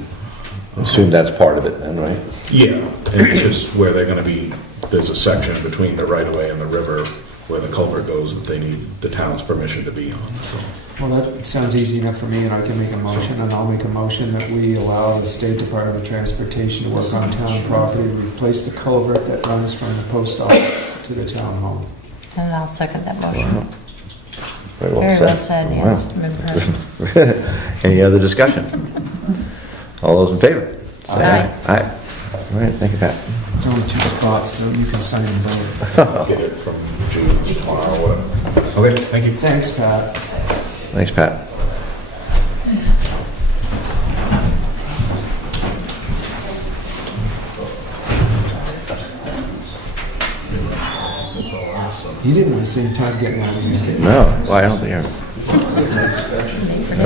I assume that's part of it then, right? Yeah, and it's just where they're gonna be, there's a section between the right-of-way and the river where the culvert goes that they need the town's permission to be on, that's all. Well, that sounds easy enough for me, and I can make a motion, and I'll make a motion that we allow the State Department of Transportation to work on town property to replace the culvert that runs from the post office to the town hall. And I'll second that motion. Very well Very said. well said, yes. I'm impressed. Any other discussion? All those in favor? Say Aye. Aye. All right, thank you, Pat. There's only 2 spots, so you can sign them both. Get it from June tomorrow, or whatever. Okay, thank you. Thanks, Pat. Thanks, Pat. You didn't want to see Todd getting out of here. No, well, I don't think you're... All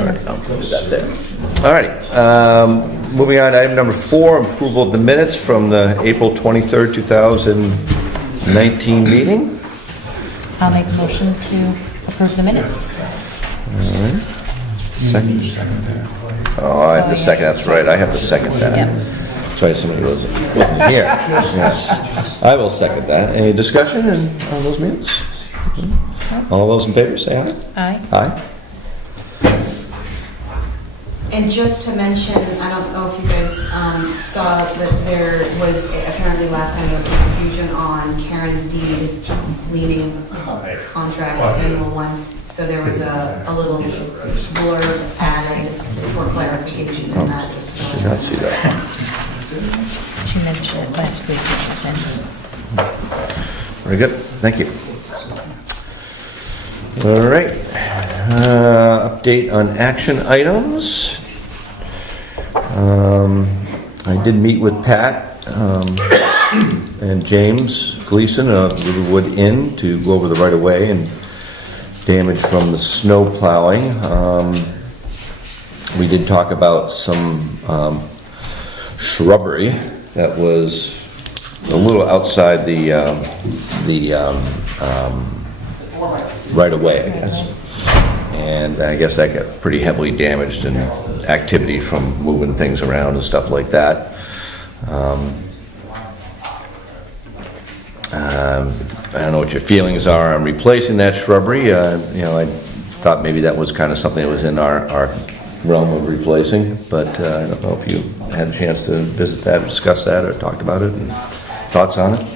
right, I'll put that there. All right, moving on to item number 4, approval of the minutes from the April 23rd, 2019 meeting. I'll make a motion to approve the minutes. All right. Second. Oh, I have to second, that's right, I have to second that. Yep. Sorry, somebody wasn't here. Yes. I will second that. Any discussion on those minutes? All those in favor, say aye. Aye. Aye. And just to mention, I don't know if you guys saw that there was, apparently last time there was some confusion on Karen's deed lien contract, annual one. So there was a little blurb added for clarification in that. Did not see that. She mentioned it last week, when she was in. Very good, thank you. All right, update on action items. I did meet with Pat and James Gleason of Riverwood Inn to go over the right-of-way and damage from the snow plowing. We did talk about some shrubbery that was a little outside the right-of-way, I guess. And I guess that got pretty heavily damaged in activity from moving things around and stuff like that. I don't know what your feelings are on replacing that shrubbery. I thought maybe that was kind of something that was in our realm of replacing, but I don't know if you had a chance to visit that, discuss that, or talked about it, and thoughts on it?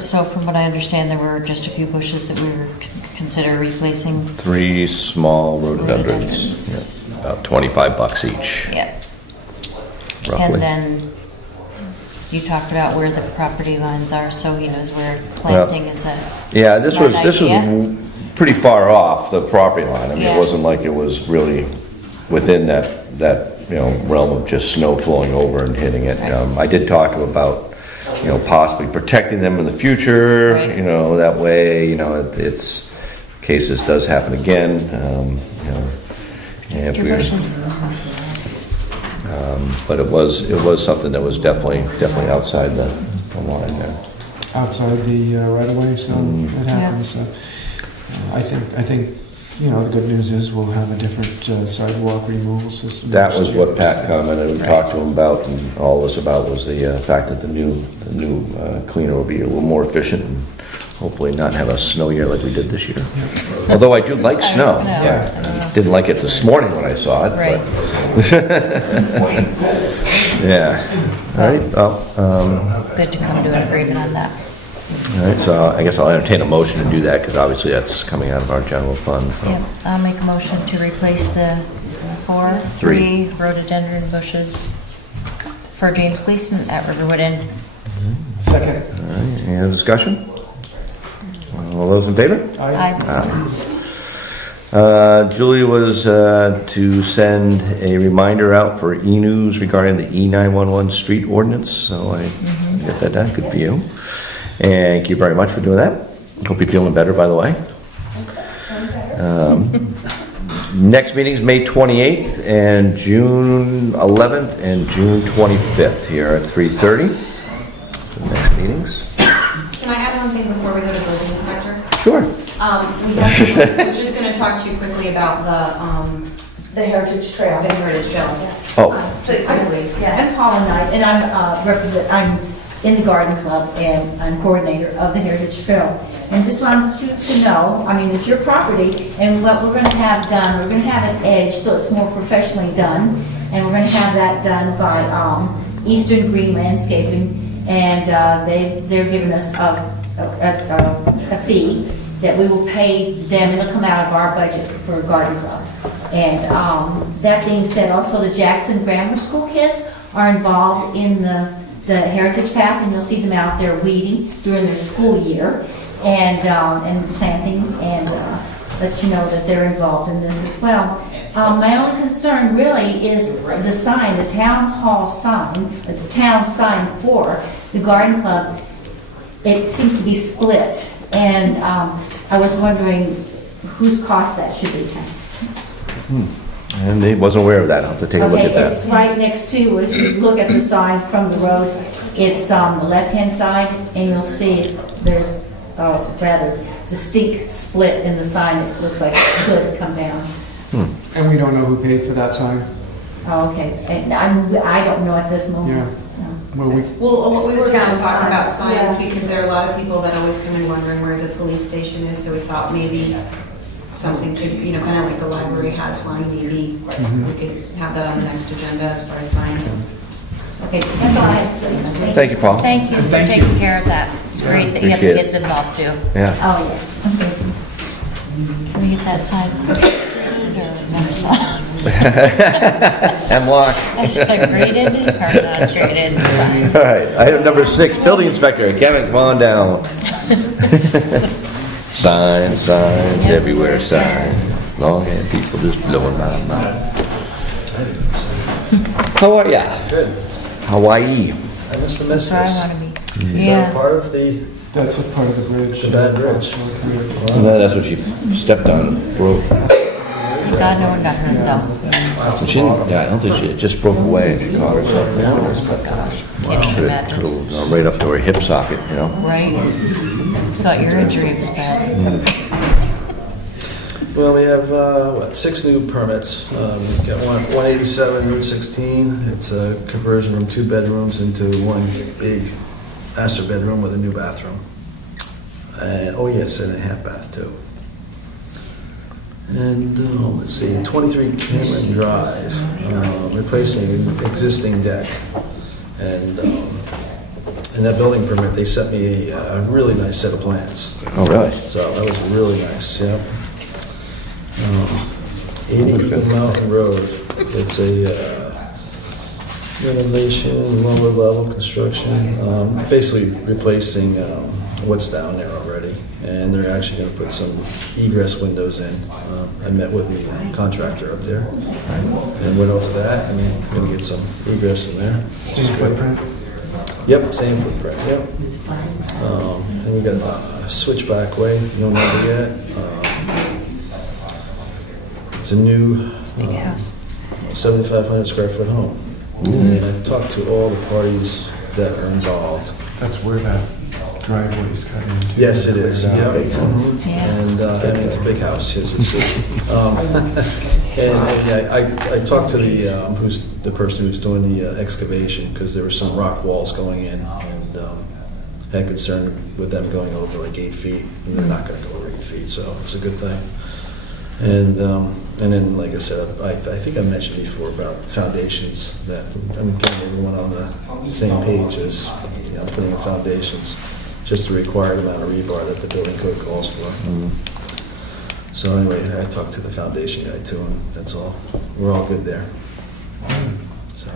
So from what I understand, there were just a few bushes that we were consider replacing. 3 small rhododendrons, Rhododendrons. yeah, about $25 each, Yeah. roughly. And then you talked about where the property lines are, so he knows where planting is at. Yeah, this was idea. pretty far off the property line. I mean, Yeah. it wasn't like it was really within that realm of just snow flowing over and hitting it. I did talk to him about, possibly protecting them in the future, Right. that way, it's, in case this does happen again, and if Two we, bushes. but it was something that was definitely outside the line there. Outside the right-of-way, so it happens. So I think, the good news is we'll have a different sidewalk removal system. That was what Pat commented and talked to him about, and all this about was the fact that the new cleaner will be a little more efficient and hopefully not have a snow year like we did this year. Although I do like snow. know. Yeah, didn't like it this morning when I saw it. Right. But yeah. All right. Well, Good to come to an agreement on that. all right. So I guess I'll entertain a motion to do that because obviously that's coming out of our general fund. So. Yep, I'll make a motion to replace the three rhododendron bushes for James Gleason at Riverwood Inn. Second. All right. Any other discussion? All those in favor? Aye. Julie was to send a reminder out for e-news regarding the E911 street ordinance, so I get that done. Good for you. And thank you very much for doing that. Hope you're feeling better, by the way. Next meeting is May 28th and June 11th and June 25th here at 3:30 for the next meetings. Can I add one thing before we go to building inspector? Sure. We're just going to talk to you quickly about The Heritage Trail. the Heritage Trail. Oh. Quickly. I'm Paula Knight, and I'm in the Garden Club, and I'm coordinator of the Heritage Trail. And just wanted you to know, it's your property, and what we're going to have done, we're going to have it edged so it's more professionally done, and we're going to have that done by Eastern Green Landscaping, and they're giving us a fee that we will pay them. It'll come out of our budget for Garden Club. And that being said, also the Jackson Grammar School kids are involved in the Heritage Path, and you'll see them out there weeding during their school year and planting, and let you know that they're involved in this as well. My only concern really is the sign, the town hall sign, the town sign for the Garden Club. It seems to be split, and I was wondering whose cost that should be. And he wasn't aware of that. I'll have to take a look at that. It's right next to, as you look at the sign from the road, it's on the left-hand side, and you'll see there's a rather distinct split in the sign. It looks like it could come down. And we don't know who paid for that sign? Oh, okay. And I don't know at this moment. Yeah. No. Well, we Well, we were going to talk about signs Yeah. because there are a lot of people that always come in wondering where the police station is, so we thought maybe something could, kind of like the library has one, maybe we could have that on the next agenda as far as signs. Okay, that's all I had to say. Thank you, Paul. Thank you for taking care of that. It's great that you have the Appreciate it. kids involved too. Yeah. Oh, yes. Okay. Can we get that sign? Hemlock. Is it graded or not graded sign? All right, item number 6, building inspector, Kevin, come on down. Signs, everywhere, signs, long and people just blowing my mind. How are ya? Good. Hawaii. I must have missed That's where I this. want to be. Is Yeah. that part of the, that's a part of the bridge. The bad bridge. That's what she stepped on, broke. God, no one got hurt though. She didn't, yeah, I don't think she, it just broke away and she caught herself there. Gosh, can't even imagine. Right up to her hip socket, Right? Thought your injury was bad. well, we have, 6 new permits. We've got 187 Route 16. It's a conversion from 2 bedrooms into one big master bedroom with a new bathroom. And, and a half bath too. And, let's see, 23 Cameron Drive, replacing an existing deck. And in that building permit, they sent me a really nice set of plans. Oh, really? So that was really nice, yeah. 80 Eagle Mountain Road. It's a renovation, lower level construction, basically replacing what's down there already. And they're actually going to put some egress windows in. I met with the contractor up there and went over that, and we're going to get some egress in there. Same footprint? Yep, same footprint, yep. And we got a switchback way, no number yet. It's a new Big house. 7,500 square foot home. And I've talked to all the parties that are involved. That's where that driveway's cut into. Yes, it is. Yeah. Yeah. And I mean, it's a big house. And I talked to the person who's doing the excavation, because there were some rock walls going in, and had concern with them going over like 8 feet, and they're not going to go over 8 feet, so it's a good thing. And then, like I said, I think I mentioned before about foundations, that I'm getting everyone on the same page as, putting in foundations, just the required amount of rebar that the building code calls for. So anyway, I talked to the foundation guy too, and that's all. We're all good there. So,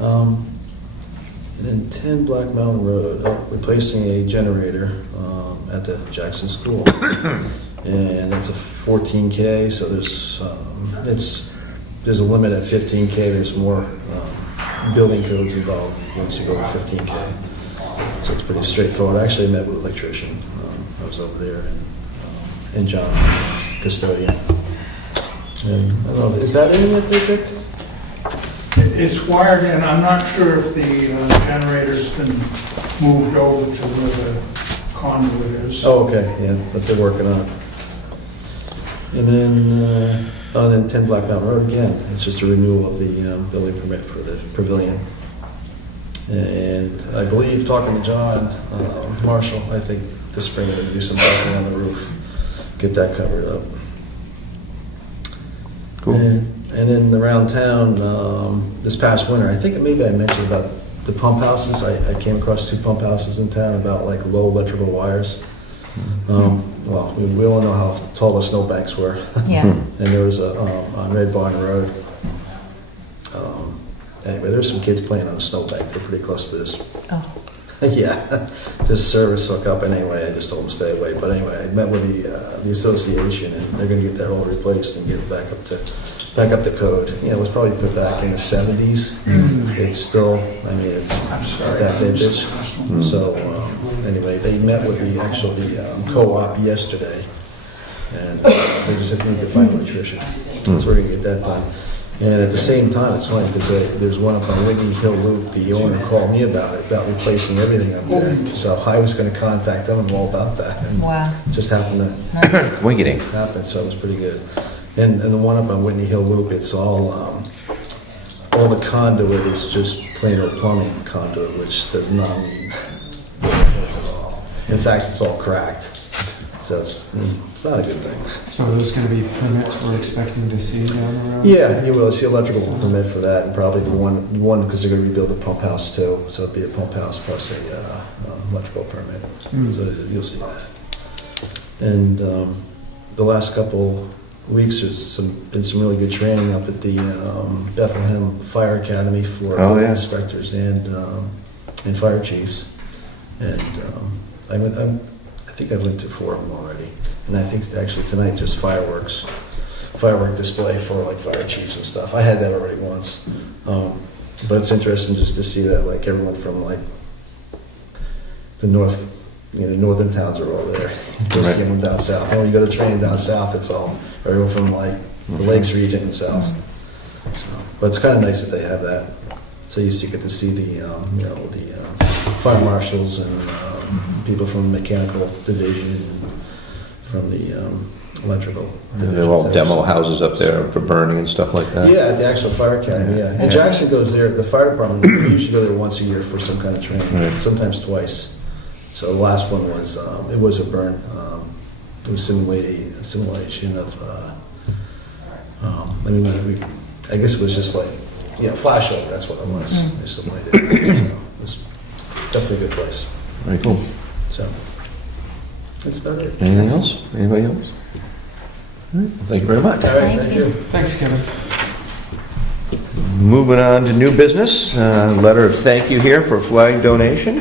and then 10 Black Mountain Road, replacing a generator at the Jackson School. And it's a 14K, so there's a limit at 15K. There's more building codes involved once you go to 15K. So it's pretty straightforward. I actually met with an electrician. I was over there, and John, custodian. And I don't know, is that in it there, Dick? It's wired in, I'm not sure if the generator's been moved over to where the conduit is. Oh, okay, yeah, but they're working on it. And then 10 Black Mountain Road again. It's just a renewal of the building permit for the pavilion. And I believe, talking to John Marshall, I think this spring they're going to do some parking on the roof, get that covered up. Cool. And then around town, this past winter, I think maybe I mentioned about the pump houses. I came across 2 pump houses in town about like low electrical wires. Well, we all know how tall the snowbanks were. Yeah. And there was on Red Barn Road. Anyway, there's some kids playing on the snowbank. They're pretty close to this. Oh. Yeah, just service hookup. And anyway, I just told them to stay away. But anyway, I met with the association, and they're going to get that all replaced and get it back up to code. It was probably put back in the 70s. It's still, I mean, it's that vintage. So anyway, they met with the co-op yesterday, and they just said we need to find an electrician. So we're going to get that done. And at the same time, it's funny because there's one up on Whitney Hill Loop. The owner called me about it, about replacing everything up there. So I was going to contact them and all about that. And Wow. it just happened to Winking. happen, so it was pretty good. And the one up on Whitney Hill Loop, it's all the conduit is just plain old plumbing conduit, which does not need. In fact, it's all cracked. So it's not a good thing. So are those going to be permits we're expecting to see down the road? Yeah, you will see electrical permit for that, and probably the one because they're going to rebuild the pump house too. So it'll be a pump house plus a electrical permit. So you'll see that. And the last couple weeks, there's been some really good training up at the Bethlehem Fire Academy for building inspectors and fire chiefs. And I think I've went to 4 of them already. And I think actually tonight there's firework display for like fire chiefs and stuff. I had that already once. But it's interesting just to see that like everyone from like the northern towns are all there. You see them down south. And when you go to training down south, it's all everyone from like the Lakes region and south. So, but it's kind of nice that they have that. So you get to see the fire marshals and people from the mechanical division and from the electrical division. They're all demo houses up there for burning and stuff like that. Yeah, at the actual fire academy, yeah. And Jackson goes there, the fire department, we usually go there once a year for some kind of training, sometimes twice. So the last one was, it was a burn. It was simulation of I mean, I guess it was just like, yeah, flashover, that's what it was. It's something I did. So, it was definitely a good place. Very cool. So, that's about it. Anything else? Anybody else? All right, thank you very much. All right, Thank you. Thanks, Kevin. Moving on to new business, letter of thank you here for flag donation.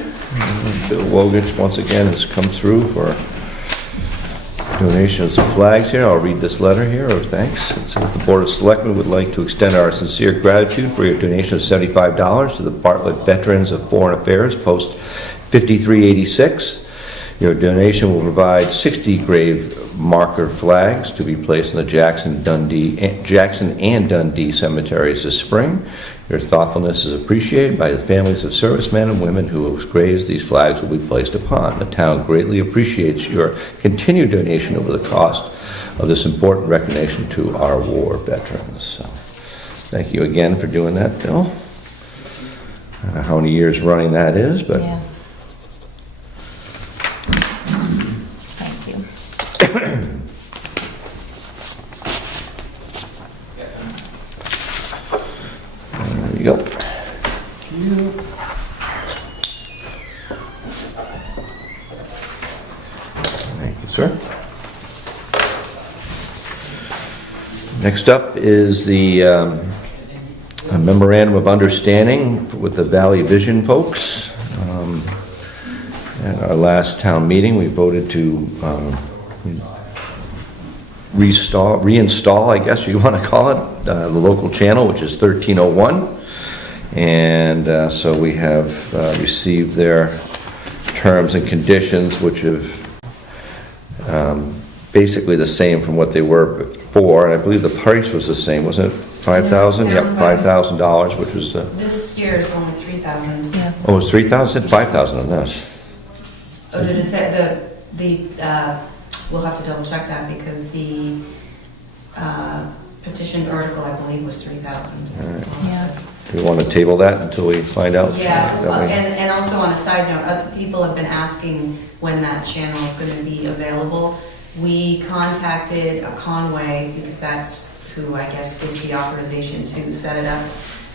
Bill Wogich once again has come through for donation of some flags here. I'll read this letter here of thanks. It says, the Board of Selectmen would like to extend our sincere gratitude for your donation of $75 to the Bartlett Veterans of Foreign Affairs, Post 5386. Your donation will provide 60 grave marker flags to be placed in the Jackson and Dundee cemeteries this spring. Your thoughtfulness is appreciated by the families of servicemen and women whose graves these flags will be placed upon. The town greatly appreciates your continued donation over the cost of this important recognition to our war veterans. So, thank you again for doing that, Bill. I don't know how many years running that is, but Yeah. Thank you. there you go. Thank you, sir. Next up is the a memorandum of understanding with the Valley Vision folks. At our last town meeting, we voted to reinstall, I guess you want to call it, the local channel, which is 1301. And so we have received their terms and conditions, which have basically the same from what they were before. And I believe the price was the same, wasn't it? 5,000? Yep, $5,000, which was This year is only 3,000. Yeah. oh, it was 3,000? 5,000 on this. Oh, did it say we'll have to double check that because the petitioned article, I believe, was 3,000. Yeah. Do we want to table that until we find out? Yeah, That way- and also on a side note, other people have been asking when that channel is going to be available. We contacted Conway because that's who I guess gives the authorization to set it up.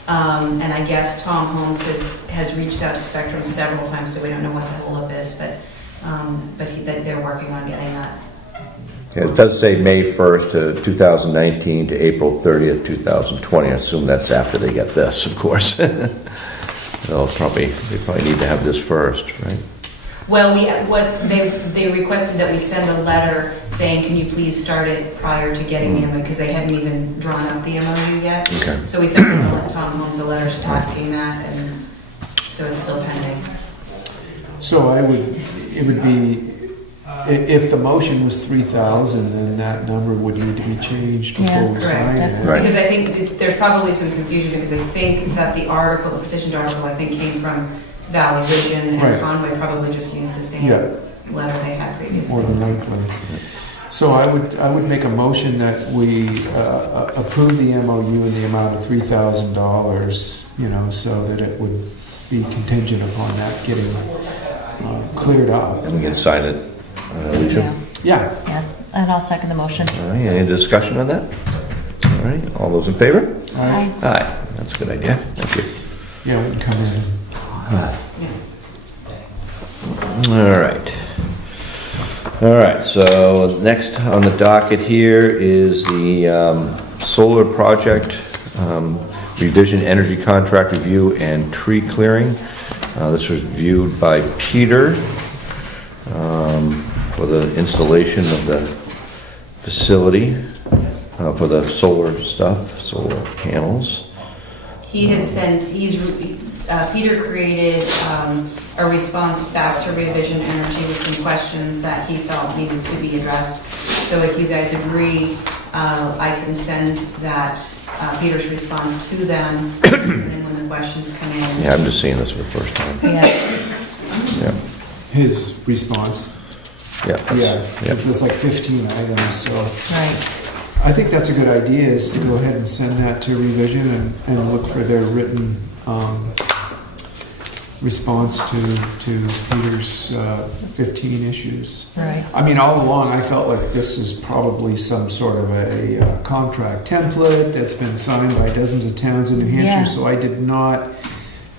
And I guess Tom Holmes has reached out to Spectrum several times, so we don't know what the holdup is, but they're working on getting that. Yeah, it does say May 1st to 2019 to April 30th, 2020. I assume that's after they get this, of course. They probably need to have this first, right? Well, they requested that we send a letter saying, can you please start it prior to getting the MOU, because they hadn't even drawn up the MOU yet. Okay. So we sent Tom Holmes a letter asking that, and so it's still pending. So it would be, if the motion was 3,000, then that number would need to be changed before we sign it. Right. Because I think there's probably some confusion, because I think that the petitioned article, I think came from Valley Vision, and Right. Conway probably just used the same Yeah. letter they had previously. More than likely. So I would make a motion that we approve the MOU in the amount of $3,000, so that it would be contingent upon that getting cleared up. And we can sign it, Alicia? Yeah. Yes, and I'll second the motion. All right, any discussion on that? All right, all those in favor? Aye. Aye, that's a good idea. Thank you. Yeah, we can come in. All right. All right, so next on the docket here is the solar project, revision energy contract review and tree clearing. This was reviewed by Peter for the installation of the facility for the solar stuff, solar panels. Peter created a response back to Revision Energy with some questions that he felt needed to be addressed. So if you guys agree, I can send that Peter's response to them, and then when the questions come in. Yeah, I'm just seeing this for the first time. Yeah. Yeah. His response. Yeah. Yeah, Yeah. there's like 15 items, so. Right. I think that's a good idea, is to go ahead and send that to Revision and look for their written response to Peter's 15 issues. Right. I mean, all along, I felt like this is probably some sort of a contract template that's been signed by dozens of towns in New Hampshire, Yeah. so I did not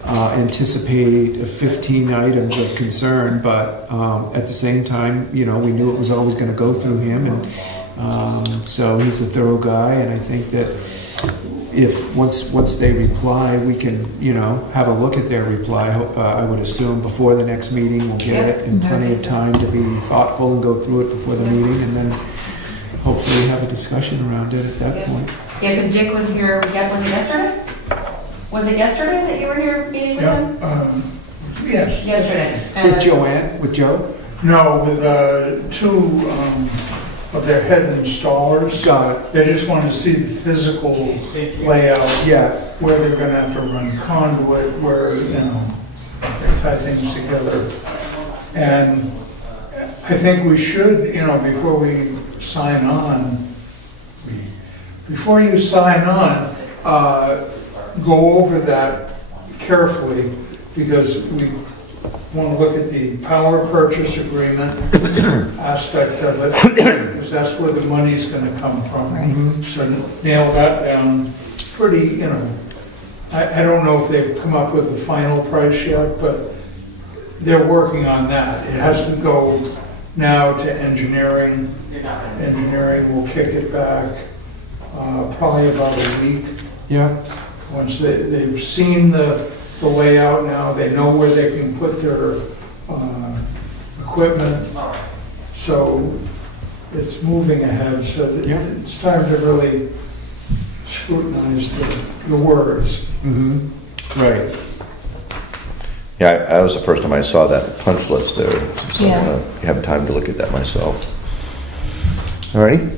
anticipate 15 items of concern, but at the same time, you know, we knew it was always going to go through him, and so he's a thorough guy, and I think that if once they reply, we can, you know, have a look at their reply. I would assume before the next meeting, we'll get it in plenty of time to be thoughtful and go through it before the meeting, and then hopefully have a discussion around it at that point. Yeah, because Dick was here, was it yesterday? Was it yesterday that you were here meeting with him? Yes. Yesterday. With Joanne, with Joe? No, with two of their head installers. Got it. They just wanted to see the physical layout, Yeah. where they're gonna have to run conduit, where, you know, they tie things together. And I think we should, you know, before we sign on, before you sign on, go over that carefully, because we want to look at the power purchase agreement aspect of it, because that's where the money's going to come from. Right. So nail that down pretty, you know, I don't know if they've come up with the final price yet, but they're working on that. It has to go now to engineering. Engineering will kick it back probably about a week. Yeah. Once they've seen the layout now, they know where they can put their equipment. So it's moving ahead, so Yeah. it's time to really scrutinize the words. Mm-hmm. Right. Yeah, that was the first time I saw that punch list there, so Yeah. I'm gonna have time to look at that myself. Alrighty.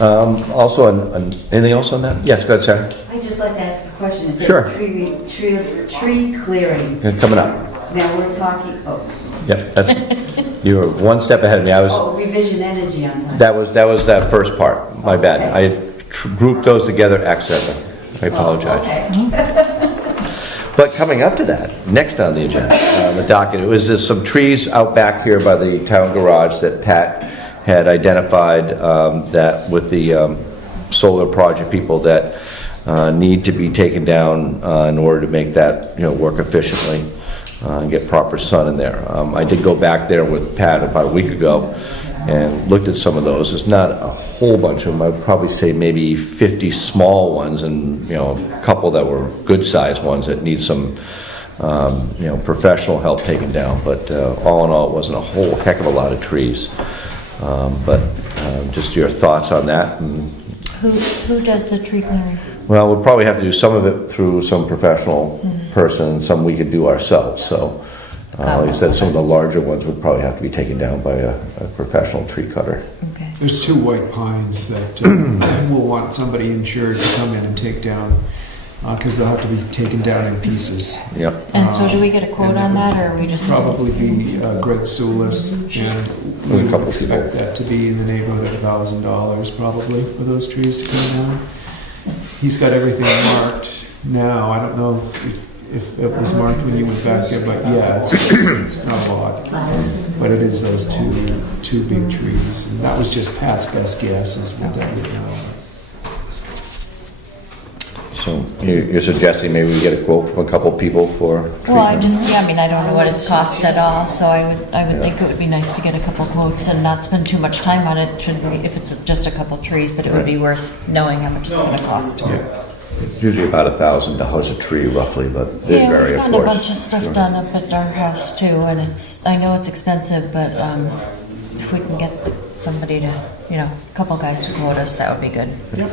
Also, anything else on that? Yes, go ahead, Sarah. I'd just like to ask a question. It says Sure. tree clearing. It's coming up. Now we're talking, Yep, that's, you were one step ahead of me. revision energy on time. That was that first part. My bad. I grouped those together accidentally. I apologize. Okay. But coming up to that, next on the agenda, the docket, it was just some trees out back here by the town garage that Pat had identified that with the solar project people that need to be taken down in order to make that, you know, work efficiently and get proper sun in there. I did go back there with Pat about a week ago and looked at some of those. There's not a whole bunch of them. I'd probably say maybe 50 small ones and, you know, a couple that were good-sized ones that need some, you know, professional help taken down. But all in all, it wasn't a whole heck of a lot of trees. But just your thoughts on that. And, Who does the tree clearing? well, we'll probably have to do some of it through some professional person, and some we could do ourselves. So, like I said, some of the larger ones would probably have to be taken down by a professional tree cutter. Okay. There's two white pines that we'll want somebody insured to come in and take down, because they'll have to be taken down in pieces. Yep. And so do we get a quote on that, or are we just? Probably be Greg Soulis, and we A couple would expect that to be in the neighborhood of $1,000 probably for those trees to come down. He's got everything marked now. I don't know if it was marked when you went back there, but yeah, it's not a lot. But it is those two big trees, and that was just Pat's best guess is what that would know. So you're suggesting maybe we get a quote from a couple people for treatment? Well, I mean, I don't know what it's cost at all, so I would think it would be nice to get a couple quotes and not spend too much time on it, should we, if it's just a couple trees, but it would be worth knowing how much it's gonna cost. Yeah. It's usually about $1,000 a tree roughly, but they Yeah, vary, we've of gotten course. a bunch of stuff Sure. done up at our house too, and I know it's expensive, but if we can get somebody to, you know, a couple guys to quote us, that would be good.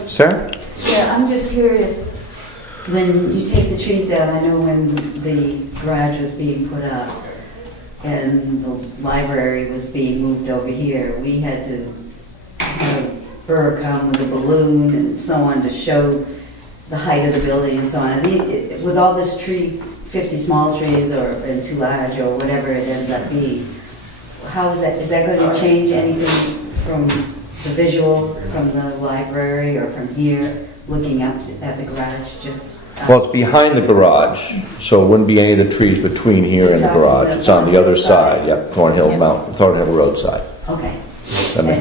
Sarah? Yeah, I'm just curious, when you take the trees down, I know when the garage was being put up and the library was being moved over here, we had to have Burr come with a balloon and so on to show the height of the building and so on. With all this tree, 50 small trees and too large or whatever it ends up being, how is that going to change anything from the visual from the library or from here, looking up at the garage? Just, Well, it's behind the garage, so it wouldn't be any of the trees between here and the garage. It's on the other side, yep, Thornhill Road side. Okay. That ma-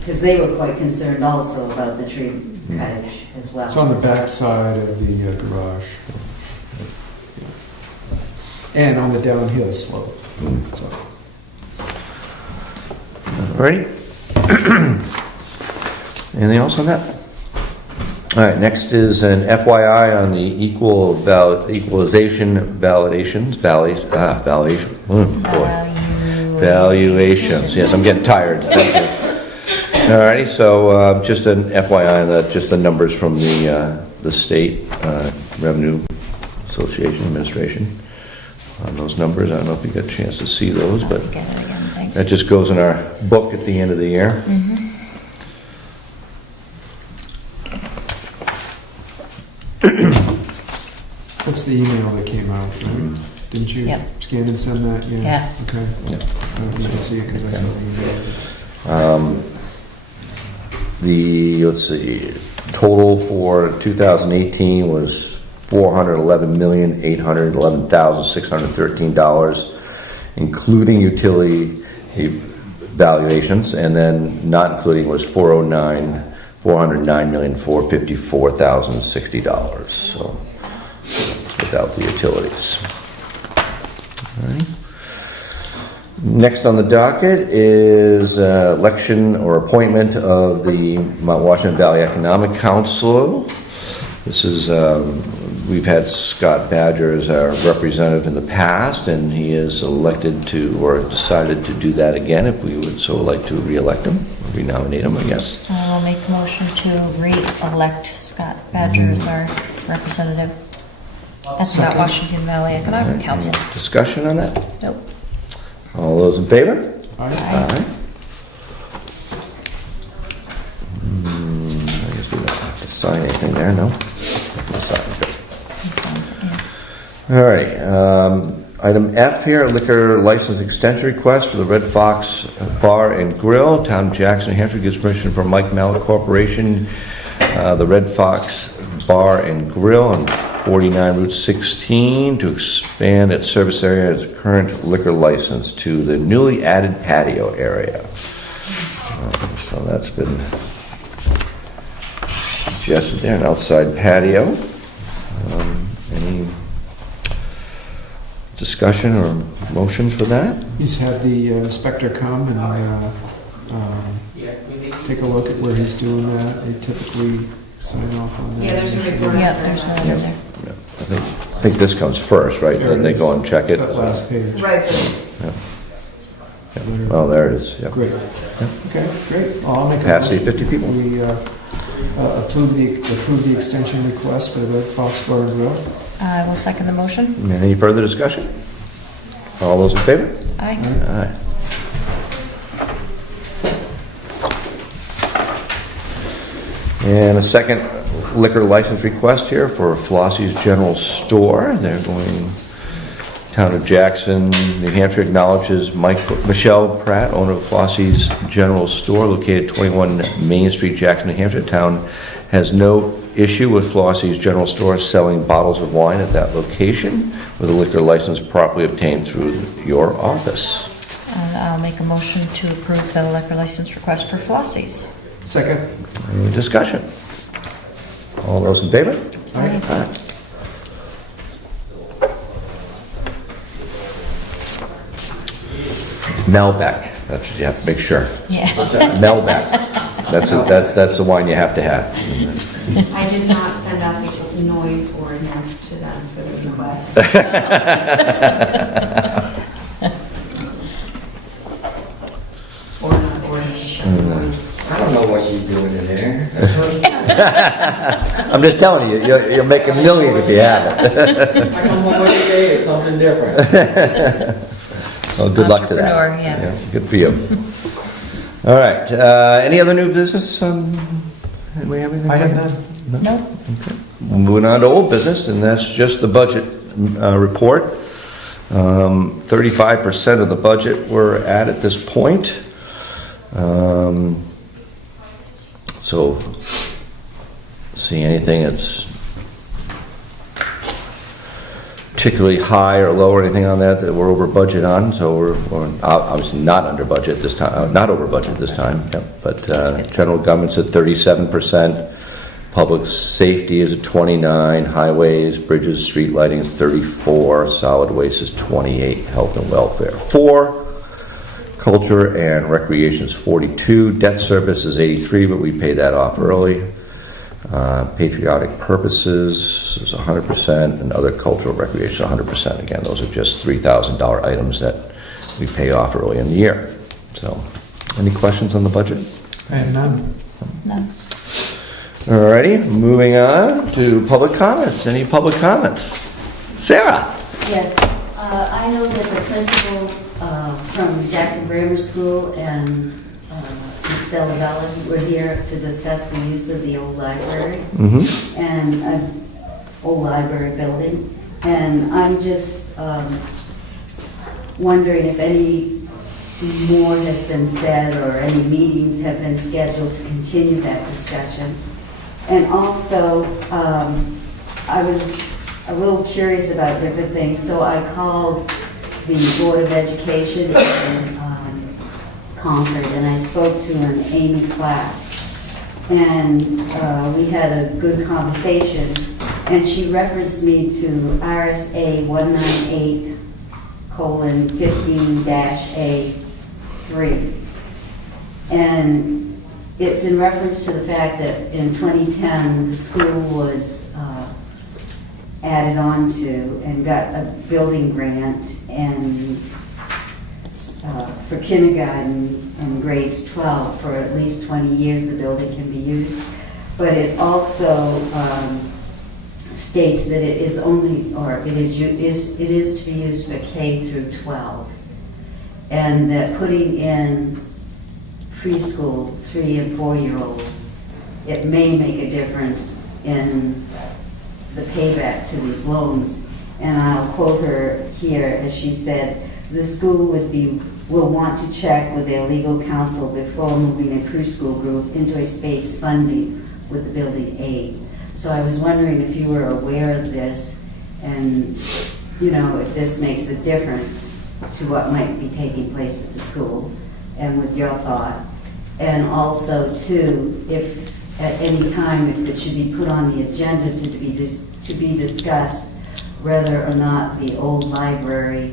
Because they were quite concerned also about the tree cottage as well. It's on the back side of the garage. And on the downhill slope. So, Ready? Anything else on that? All right, next is an FYI on the equalization valuations. Valuations, yes, I'm getting tired. Thank you. All righty, so just an FYI on that, just the numbers from the state Revenue Association Administration on those numbers. I don't know if you got a chance to see those, but Get it again, thanks. that just goes in our book at the end of the year. that's the email that came out, right? Didn't you Yep. scan and send that? Yeah. Okay. Yep. I don't need to see it because I saw the email. Let's see, total for 2018 was $411,811,613, including utility valuations, and then not including was $409,454,060. So it's without the utilities. All right. Next on the docket is election or appointment of the Mount Washington Valley Economic Council. This is, we've had Scott Badger as our representative in the past, and he is elected to, or decided to do that again if we would so like to re-elect him, renominate him, I guess. I will make a motion to re-elect Scott Badger as our representative at the Mount Washington Valley Economic Council. Any discussion on that? Nope. All those in favor? Aye. Aye. I guess we don't have to sign anything there, no? We'll sign it. All right, item F here, liquor license extension request for the Red Fox Bar and Grill. Town of Jackson, New Hampshire gives permission from Mike Mallet Corporation, the Red Fox Bar and Grill on 49 Route 16 to expand its service area as current liquor license to the newly added patio area. So that's been suggested there, an outside patio. Any discussion or motions for that? He's had the inspector come and take a look at where he's doing that. They typically sign off on that. Yeah, there's a report. Yeah, there's another there. Yeah, I think this comes first, right? There Then it they is. go and check it. That last page. Right, but Oh, there it is, yeah. Great. Okay, great. Well, I'll make a Capacity, motion. 50 people. We approve the extension request for the Red Fox Bar and Grill. I will second the motion. Any further discussion? All those in favor? Aye. Aye. And a second liquor license request here for Flossie's General Store. They're going, Town of Jackson, New Hampshire acknowledges Michelle Pratt, owner of Flossie's General Store located 21 Main Street, Jackson, New Hampshire. Town has no issue with Flossie's General Store selling bottles of wine at that location with a liquor license properly obtained through your office. And I'll make a motion to approve the liquor license request for Flossie's. Second. Any discussion? All those in favor? Aye. Aye. Melbeck, that's what you have to make sure. Yeah. Melbeck, that's the wine you have to have. I did not send out the noise ordinance to them for the request. Or not ordinance, but noise. I don't know what she's doing in there. I'm just telling you, you'll make a million if you have it. I come home every day, it's something different. Well, good luck to that. Entrepreneur, yeah. Good for you. All right, any other new business? Anybody have anything? I have none. Nope. Moving on to old business, and that's just the budget report. 35% of the budget we're at this point. So, see anything that's particularly high or low or anything on that we're over budget on, so we're obviously not under budget this time, not over budget this time, yep. But general government's at 37%, public safety is at 29%, highways, bridges, street lighting is 34%, solid waste is 28%, health and welfare 4%, culture and recreation is 42%, debt service is 83%, but we pay that off early. Patriotic purposes is 100%, and other cultural recreation 100%. Again, those are just $3,000 items that we pay off early in the year. So, any questions on the budget? I have none. No. Alrighty, moving on to public comments. Any public comments? Sarah? Yes, I know that the principal from Jackson Grammar School and Ms. Stella Bella were here to discuss the use of the old library and an old library building. And I'm just wondering if any more has been said or any meetings have been scheduled to continue that discussion. And also, I was a little curious about different things, so I called the Board of Education in Concord, and I spoke to an Amy Class, and we had a good conversation, and she referenced me to RSA 198:15-A3, and it's in reference to the fact that in 2010 the school was added on to and got a building grant and for kindergarten and grades 12 for at least 20 years the building can be used. But it also states that it is only, or it is to be used for K through 12, and that putting in preschool 3 and 4-year-olds, it may make a difference in the payback to these loans. And I'll quote her here as she said, "The school will want to check with their legal counsel before moving a preschool group into a space funding with the building aid." So I was wondering if you were aware of this, and if this makes a difference to what might be taking place at the school, and with your thought. And also too, if at any time if it should be put on the agenda to be discussed whether or not the old library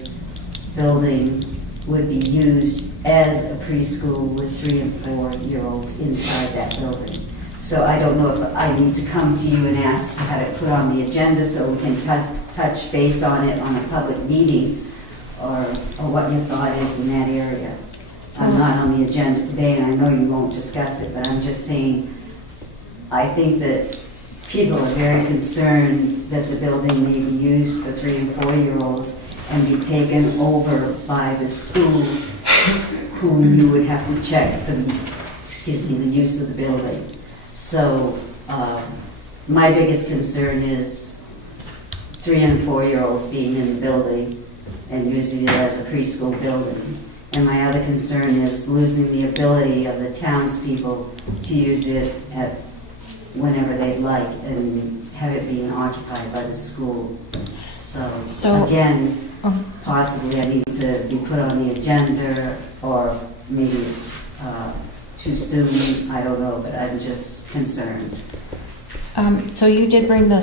building would be used as a preschool with 3 and 4-year-olds inside that building. So I don't know if I need to come to you and ask to have it put on the agenda so we can touch base on it on a public meeting, or what your thought is in that area. I'm not on the agenda today, and I know you won't discuss it, but I'm just saying, I think that people are very concerned that the building may be used for 3 and 4-year-olds and be taken over by the school, whom you would have to check the use of the building. So my biggest concern is 3 and 4-year-olds being in the building and using it as a preschool building. And my other concern is losing the ability of the townspeople to use it at whenever they'd like and have it being occupied by the school. So again, possibly I need to be put on the agenda, or maybe it's too soon, I don't know, but I'm just concerned. So you did bring the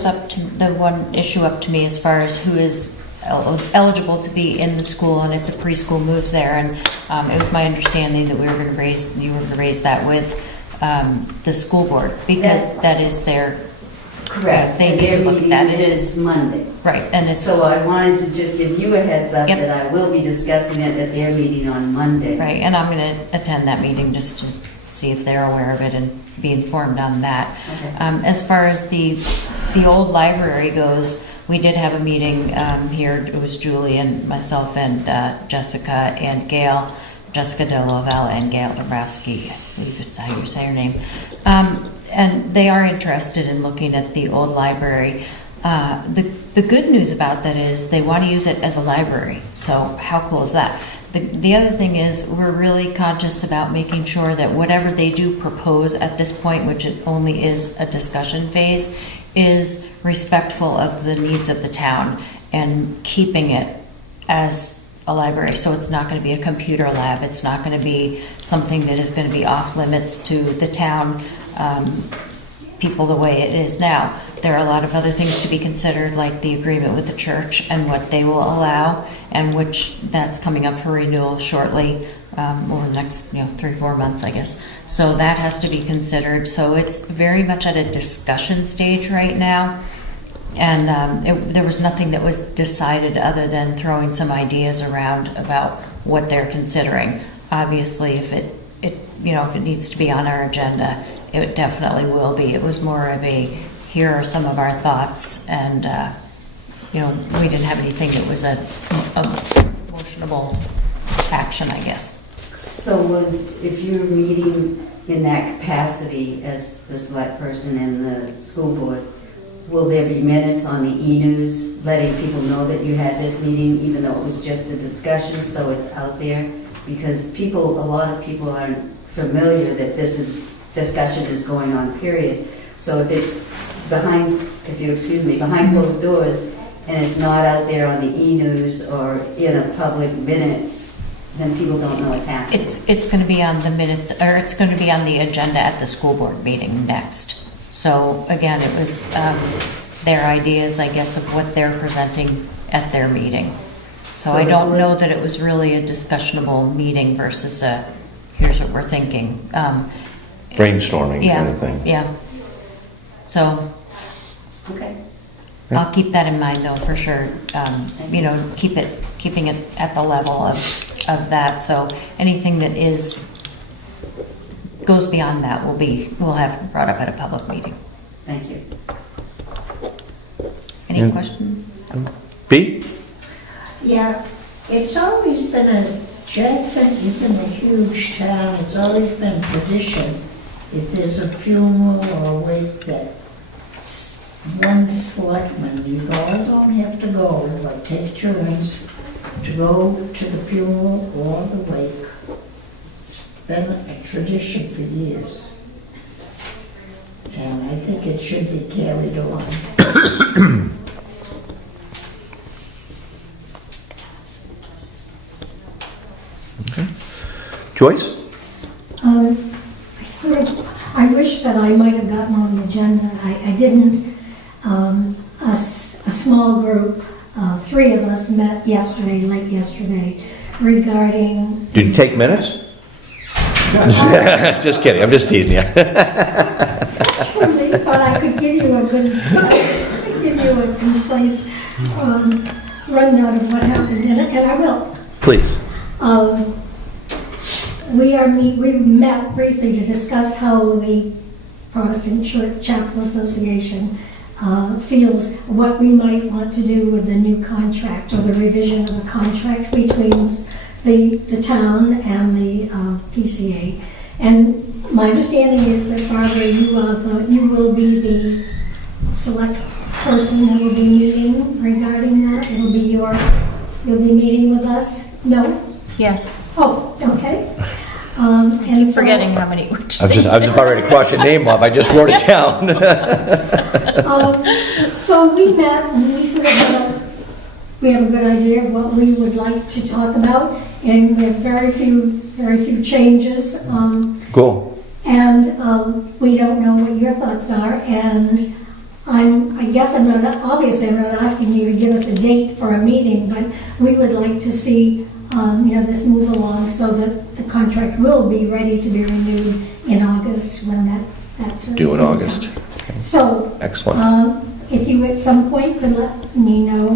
one issue up to me as far as who is eligible to be in the school and if the preschool moves there, and it was my understanding that you were going to raise that with the school board, because that is their correct. They need to look at that. It is Monday, right? And it's so I wanted to just give you a heads up that I will be discussing it at their meeting on Monday. Right, and I'm going to attend that meeting just to see if they're aware of it and be informed on that. Okay. As far as the old library goes, we did have a meeting here. It was Julie and myself and Jessica and Gail, Jessica DeLaval and Gail Dabrowski, I believe it's how you say her name. And they are interested in looking at the old library. The good news about that is they want to use it as a library. So how cool is that? The other thing is we're really conscious about making sure that whatever they do propose at this point, which it only is a discussion phase, is respectful of the needs of the town and keeping it as a library. So it's not going to be a computer lab. It's not going to be something that is going to be off limits to the town people the way it is now. There are a lot of other things to be considered, like the agreement with the church and what they will allow, and which that's coming up for renewal shortly, over the next 3-4 months, I guess. So that has to be considered. So it's very much at a discussion stage right now. And there was nothing that was decided other than throwing some ideas around about what they're considering. Obviously, if it needs to be on our agenda, it definitely will be. It was more of a, here are some of our thoughts, and we didn't have anything that was a motionable action, I guess. So if you're meeting in that capacity as the select person and the school board, will there be minutes on the e-news letting people know that you had this meeting, even though it was just a discussion, so it's out there? Because a lot of people aren't familiar that discussion is going on, period. So if it's behind closed doors, and it's not out there on the e-news or in a public minutes, then people don't know what's happening. It's going to be on the minutes, or it's going to be on the agenda at the school board meeting next. So again, it was their ideas, I guess, of what they're presenting at their meeting. So I don't know that it was really a discussionable meeting versus here's what we're thinking. Brainstorming kind of thing. Yeah. So Okay. I'll keep that in mind, though, for sure. Keeping it at the level of that. So anything that goes beyond that we'll have brought up at a public meeting. Thank you. Any questions? B? Yeah, it's always been Jackson isn't a huge town, it's always been tradition. If there's a funeral or a wake, that one selectman, you all don't have to go, but take turns to go to the funeral or the wake. It's been a tradition for years. And I think it should be carried on. Joyce? I wish that I might have gotten on the agenda. I didn't. A small group, 3 of us met late yesterday, regarding... Did you take minutes? Just kidding, I'm just teasing you. Actually, but I could give you a concise rundown of what happened, and I will. Please. We met briefly to discuss how the Protestant Church Chapel Association feels what we might want to do with the new contract or the revision of a contract between the town and the PCA. And my understanding is that, Barbara, you will be the select person who will be meeting regarding that. You'll be meeting with us? No? Yes. Oh, okay. I'm forgetting how many. I've just about ready to cross your name off. I just wrote it down. So we met and we sort of we have a good idea of what we would like to talk about, and we have very few changes. Cool. And we don't know what your thoughts are. And I'm not asking you to give us a date for a meeting, but we would like to see this move along so that the contract will be ready to be renewed in August when that Due in comes. August. Okay. So, Excellent. if you at some point could let me know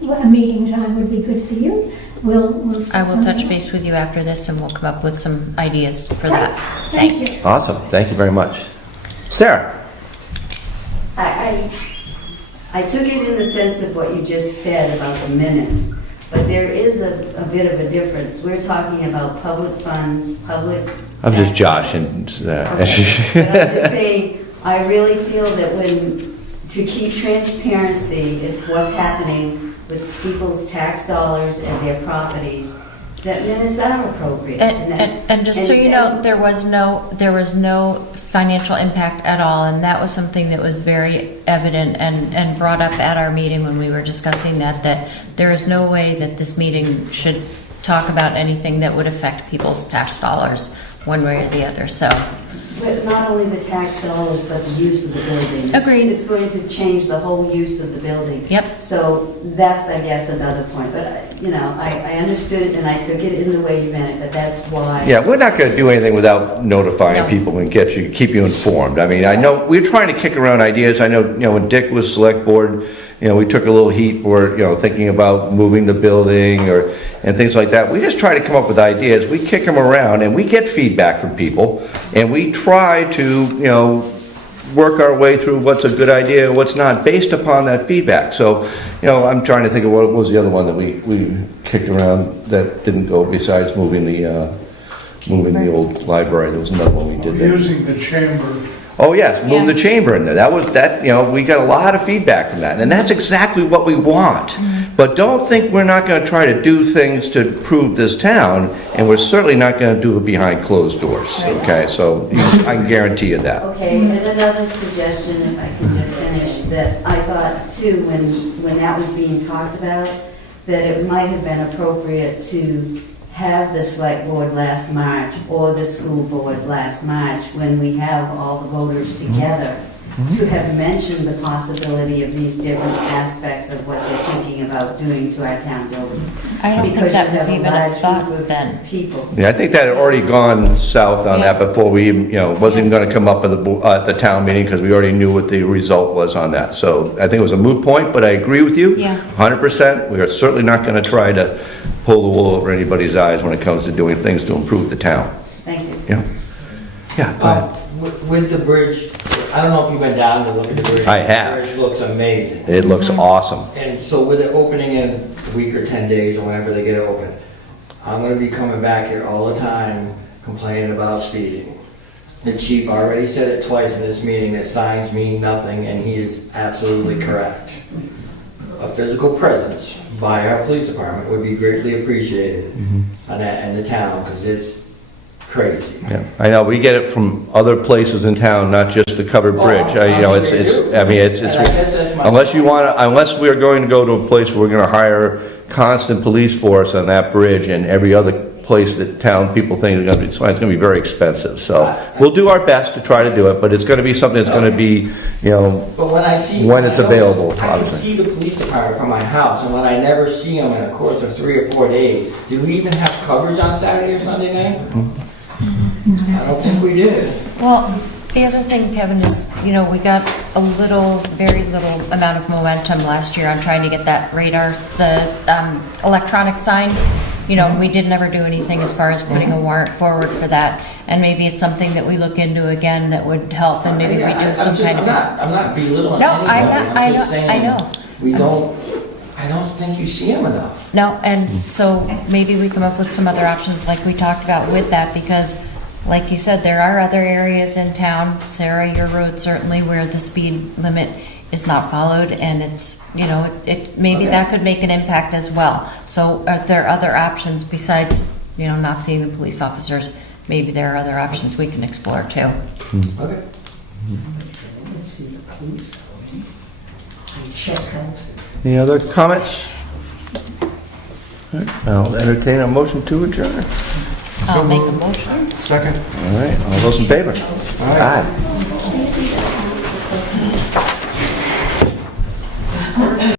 when a meeting time would be good for you, we'll set I will something touch up. base with you after this, and we'll come up with some ideas for Great. that. Thank Thanks. you. Awesome. Thank you very much. Sarah? I took it in the sense of what you just said about the minutes, but there is a bit of a difference. We're talking about public funds, public... I'm just Josh. And, Okay. But I'm just saying, I really feel that to keep transparency in what's happening with people's tax dollars and their properties, that minutes are appropriate. And just so you know, there was no financial impact at all, and that was something that was very evident and brought up at our meeting when we were discussing that there is no way that this meeting should talk about anything that would affect people's tax dollars one way or the other, so. But not only the tax dollars, but the use of the building. Agreed. It's going to change the whole use of the building. Yep. So that's, I guess, another point. But, you know, I understood it and I took it in the way you meant it, but that's why. Yeah, we're not going to do anything without notifying No. people and keep you informed. I mean, I know, we're trying to kick around ideas. I know, when Dick was select board, we took a little heat for, thinking about moving the building and things like that. We just try to come up with ideas. We kick them around and we get feedback from people and we try to, work our way through what's a good idea and what's not based upon that feedback. So, I'm trying to think of what was the other one that we kicked around that didn't go besides moving the old library. There was another one we did there. Using the chamber. Oh, yes, move Yeah. the chamber in there. We got a lot of feedback from that. And that's exactly what we want. But don't think we're not going to try to do things to improve this town, and we're certainly not going to do it behind closed doors, okay? So I can guarantee you that. Okay, and another suggestion, if I can just finish, that I thought too, when that was being talked about, that it might have been appropriate to have the select board last March or the school board last March, when we have all the voters together, to have mentioned the possibility of these different aspects of what they're thinking about doing to our town buildings. I don't think Because that you was have a even a large thought group of then. people. Yeah, I think that had already gone south on that before we even, wasn't even going to come up at the town meeting because we already knew what the result was on that. So I think it was a moot point, but I agree with you. Yeah. 100%. We are certainly not going to try to pull the wool over anybody's eyes when it comes to doing things to improve the town. Thank you. Yeah. Yeah, go ahead. With the bridge, I don't know if you went down to look at the bridge. I have. The bridge looks amazing. It looks awesome. And so with it opening in a week or 10 days or whenever they get it open, I'm gonna be coming back here all the time complaining about speeding. The chief already said it twice in this meeting that signs mean nothing, and he is absolutely correct. A physical presence by our police department would be greatly appreciated on that in the town, because it's crazy. Yeah, I know, we get it from other places in town, not just the covered bridge. I'm sure you do. It's, And I guess that's my- unless we're going to go to a place where we're going to hire constant police force on that bridge and every other place that town people think is going to be, it's going to be very expensive. So we'll do our best to try to do it, but it's going to be something that's going to be, But when I see when it's available, I can obviously. see the police department from my house, and when I never see them in a course of 3 or 4 days, did we even have coverage on Saturday or Sunday night? I don't think we did. Well, the other thing, Kevin, is, we got very little amount of momentum last year on trying to get that radar, the electronic sign. We did never do anything as far as putting a warrant forward for that. And maybe it's something that we look into again that would help, and maybe we do some kind of. I'm not belittling No, anybody. I'm just saying. I know. I don't think you see them enough. No, and so maybe we come up with some other options like we talked about with that, because like you said, there are other areas in town, Sarah, your road certainly, where the speed limit is not followed, and it's, maybe that could make an impact as well. So are there other options besides, not seeing the police officers? Maybe there are other options we can explore too. Okay. Any other comments? All right, I'll entertain a motion to adjourn. I'll make a motion. Second. All right, all those in favor? Aye.